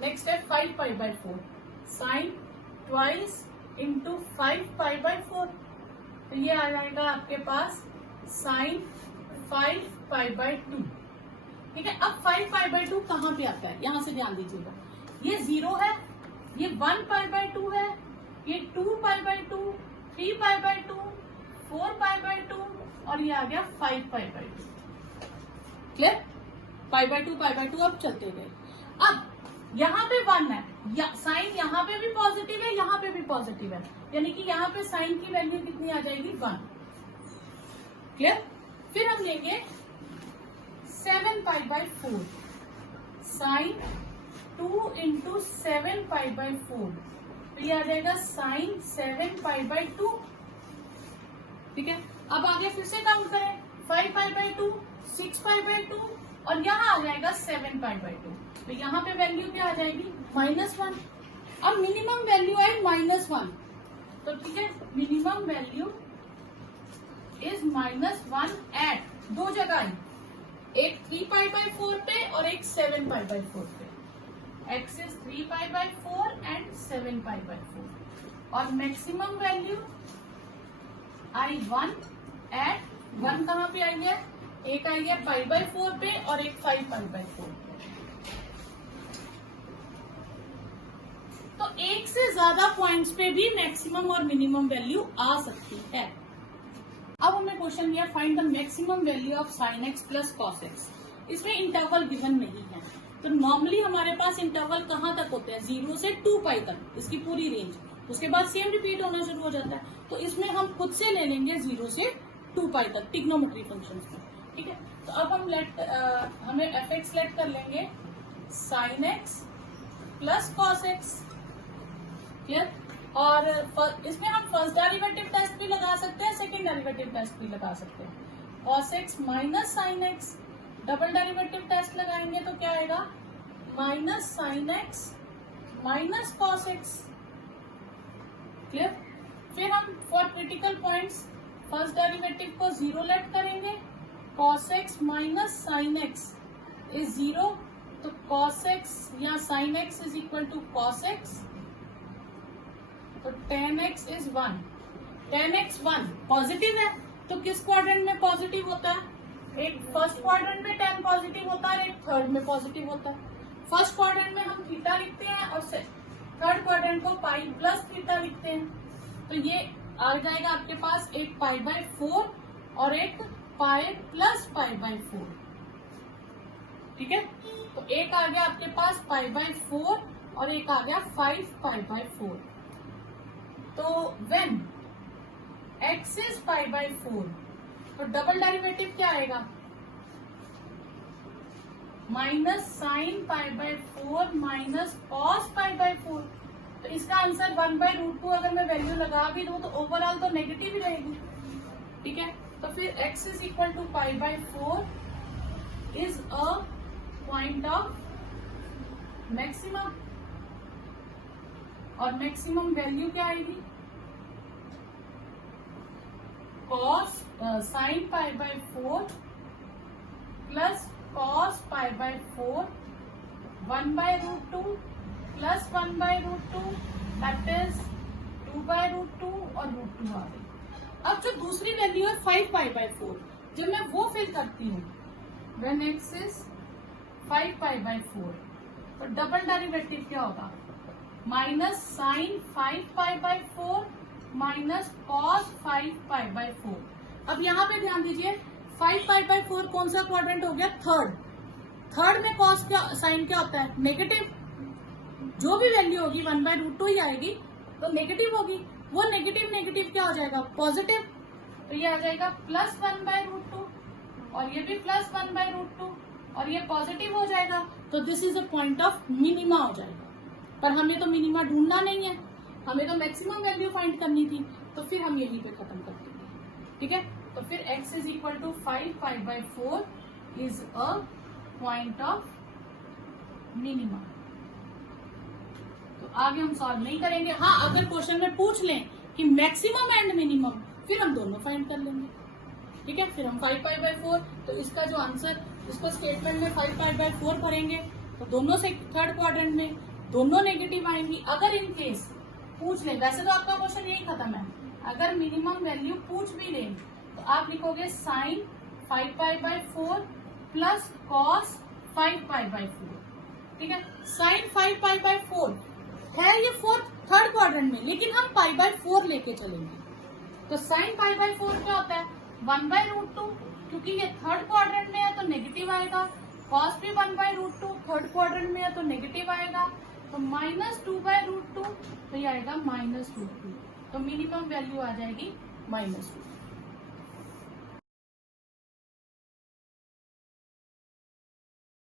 नेक्स्ट है 5 pi by 4, sine twice into 5 pi by 4, तो ये आ जाएगा आपके पास साइन 5 पाई बाई 2, ठीक है। अब 5 पाई बाई 2 कहाँ पे आता है, यहां से ध्यान दीजिएगा, ये 0 है, ये 1 पाई बाई 2 है, ये 2 pi by 2, 3 pi by 2, 4 pi by 2 और ये आ गया 5 pi by 2। Clear, pi by 2 pi by 2 अब चलते गए। अब यहाँ पे 1 है, साइन यहाँ पे भी पॉजिटिव है, यहाँ पे भी पॉजिटिव है, यानी कि यहाँ पे साइन की वैल्यू कितनी आ जाएगी 1। क्लियर, फिर हम लेंगे 7 pi by 4, sine 2 into 7 pi by 4, तो ये आ जाएगा साइन 7 पाई बाई 2, ठीक है। अब आगे फिर से काउंट करें, 5 पाई बाई 2, 6 पाई बाई 2 और यहाँ आ जाएगा 7 पाई बाई 2, तो यहाँ पे वैल्यू क्या आ जाएगी -1। अब मिनिमम वैल्यू आई -1, तो ठीक है, मिनिमम वैल्यू इज -1 एट, दो जगह है, एक 3π/4 पे और एक 7π/4 पे। x is 3π/4 and 7π/4। और मैक्सिमम वैल्यू I1 एट, 1 कहाँ पे आई है, एक आई है π/4 पे और एक 5π/4 पे। तो एक से ज्यादा पॉइंट्स पे भी मैक्सिमम और मिनिमम वैल्यू आ सकती है। अब हमने क्वेश्चन लिया find the maximum value of sin x plus cos x। इसमें इंटरवल गिवन नहीं है, तो नॉर्मली हमारे पास इंटरवल कहाँ तक होते हैं, 0 से 2π तक, इसकी पूरी रेंज। उसके बाद सेम रिपीट होना शुरू हो जाता है, तो इसमें हम खुद से ले लेंगे 0 से 2π तक ट्रिग्नोमेट्री फंक्शंस में। ठीक है, तो अब हम हमें fx लेट कर लेंगे sin x plus cos x। Clear? और इसमें हम फर्स्ट डेरिवेटिव टेस्ट भी लगा सकते हैं, सेकंड डेरिवेटिव टेस्ट भी लगा सकते हैं। cos x minus sine x, double derivative test लगाएंगे तो क्या आएगा, minus sine x minus cos x। Clear? फिर हम for critical points first derivative को 0 लेट करेंगे, cos x minus sine x is 0, तो cos x या sin x is equal to cos x, तो tan x is 1। tan x 1 positive है, तो किस क्वाड्रेंट में पॉजिटिव होता है, एक फर्स्ट क्वाड्रेंट में tan पॉजिटिव होता है, एक थर्ड में पॉजिटिव होता है। फर्स्ट क्वाड्रेंट में हम थीटा लिखते हैं और थर्ड क्वाड्रेंट को पाई प्लस थीटा लिखते हैं, तो ये आ जाएगा आपके पास एक π/4 और एक पाई प्लस π/4। ठीक है, तो एक आ गया आपके पास π/4 और एक आ गया 5π/4। तो व्हेन x इज π/4, तो डबल डेरिवेटिव क्या आएगा, माइनस साइन π/4 माइनस कॉस π/4। तो इसका आंसर 1/√2 अगर मैं वैल्यू लगा भी दूं तो ओवरऑल तो नेगेटिव ही रहेगी। ठीक है, तो फिर x is equal to π/4 is a point of maximum, और मैक्सिमम वैल्यू क्या आएगी, cos sin π/4 plus cos π/4 1/√2 plus 1/√2 that is 2/√2 और √2 आ गई। अब जो दूसरी वैल्यू है 5π/4, जब मैं वो फिल करती हूँ व्हेन x इज 5π/4, तो डबल डेरिवेटिव क्या होगा, माइनस साइन 5π/4 माइनस कॉस 5π/4। अब यहाँ पे ध्यान दीजिए 5π/4 कौन सा क्वाड्रेंट हो गया, थर्ड। थर्ड में कॉस का साइन क्या होता है, नेगेटिव। जो भी वैल्यू होगी 1/√2 ही आएगी, तो नेगेटिव होगी, वो नेगेटिव नेगेटिव क्या हो जाएगा, पॉजिटिव। तो ये आ जाएगा प्लस 1/√2 और ये भी प्लस 1/√2 और ये पॉजिटिव हो जाएगा, तो this is a point of minima हो जाएगा। पर हमें तो मिनिमा ढूंढना नहीं है, हमें तो मैक्सिमम वैल्यू फाइंड करनी थी, तो फिर हम यहीं पे खत्म कर देंगे। ठीक है, तो फिर x is equal to 5π/4 is a point of minima. तो आगे हम सॉल्व नहीं करेंगे। हाँ, अगर क्वेश्चन में पूछ लें कि मैक्सिमम एंड मिनिमम, फिर हम दोनों फाइंड कर लेंगे। ठीक है, फिर हम 5π/4, तो इसका जो आंसर, इसको स्टेटमेंट में 5π/4 भरेंगे, तो दोनों से थर्ड क्वाड्रेंट में दोनों नेगेटिव आएंगी। अगर इन केस पूछ लें, वैसे तो आपका क्वेश्चन यही खत्म है, अगर मिनिमम वैल्यू पूछ भी लें तो आप लिखोगे साइन 5π/4 प्लस कॉस 5π/4। ठीक है, साइन 5π/4 है ये थर्ड क्वाड्रेंट में, लेकिन हम π/4 लेके चलेंगे। तो साइन π/4 क्या होता है, 1/√2, क्योंकि ये थर्ड क्वाड्रेंट में है तो नेगेटिव आएगा। कॉस भी 1/√2 थर्ड क्वाड्रेंट में है तो नेगेटिव आएगा, तो -2/√2, तो ये आएगा -√2। तो मिनिमम वैल्यू आ जाएगी -2।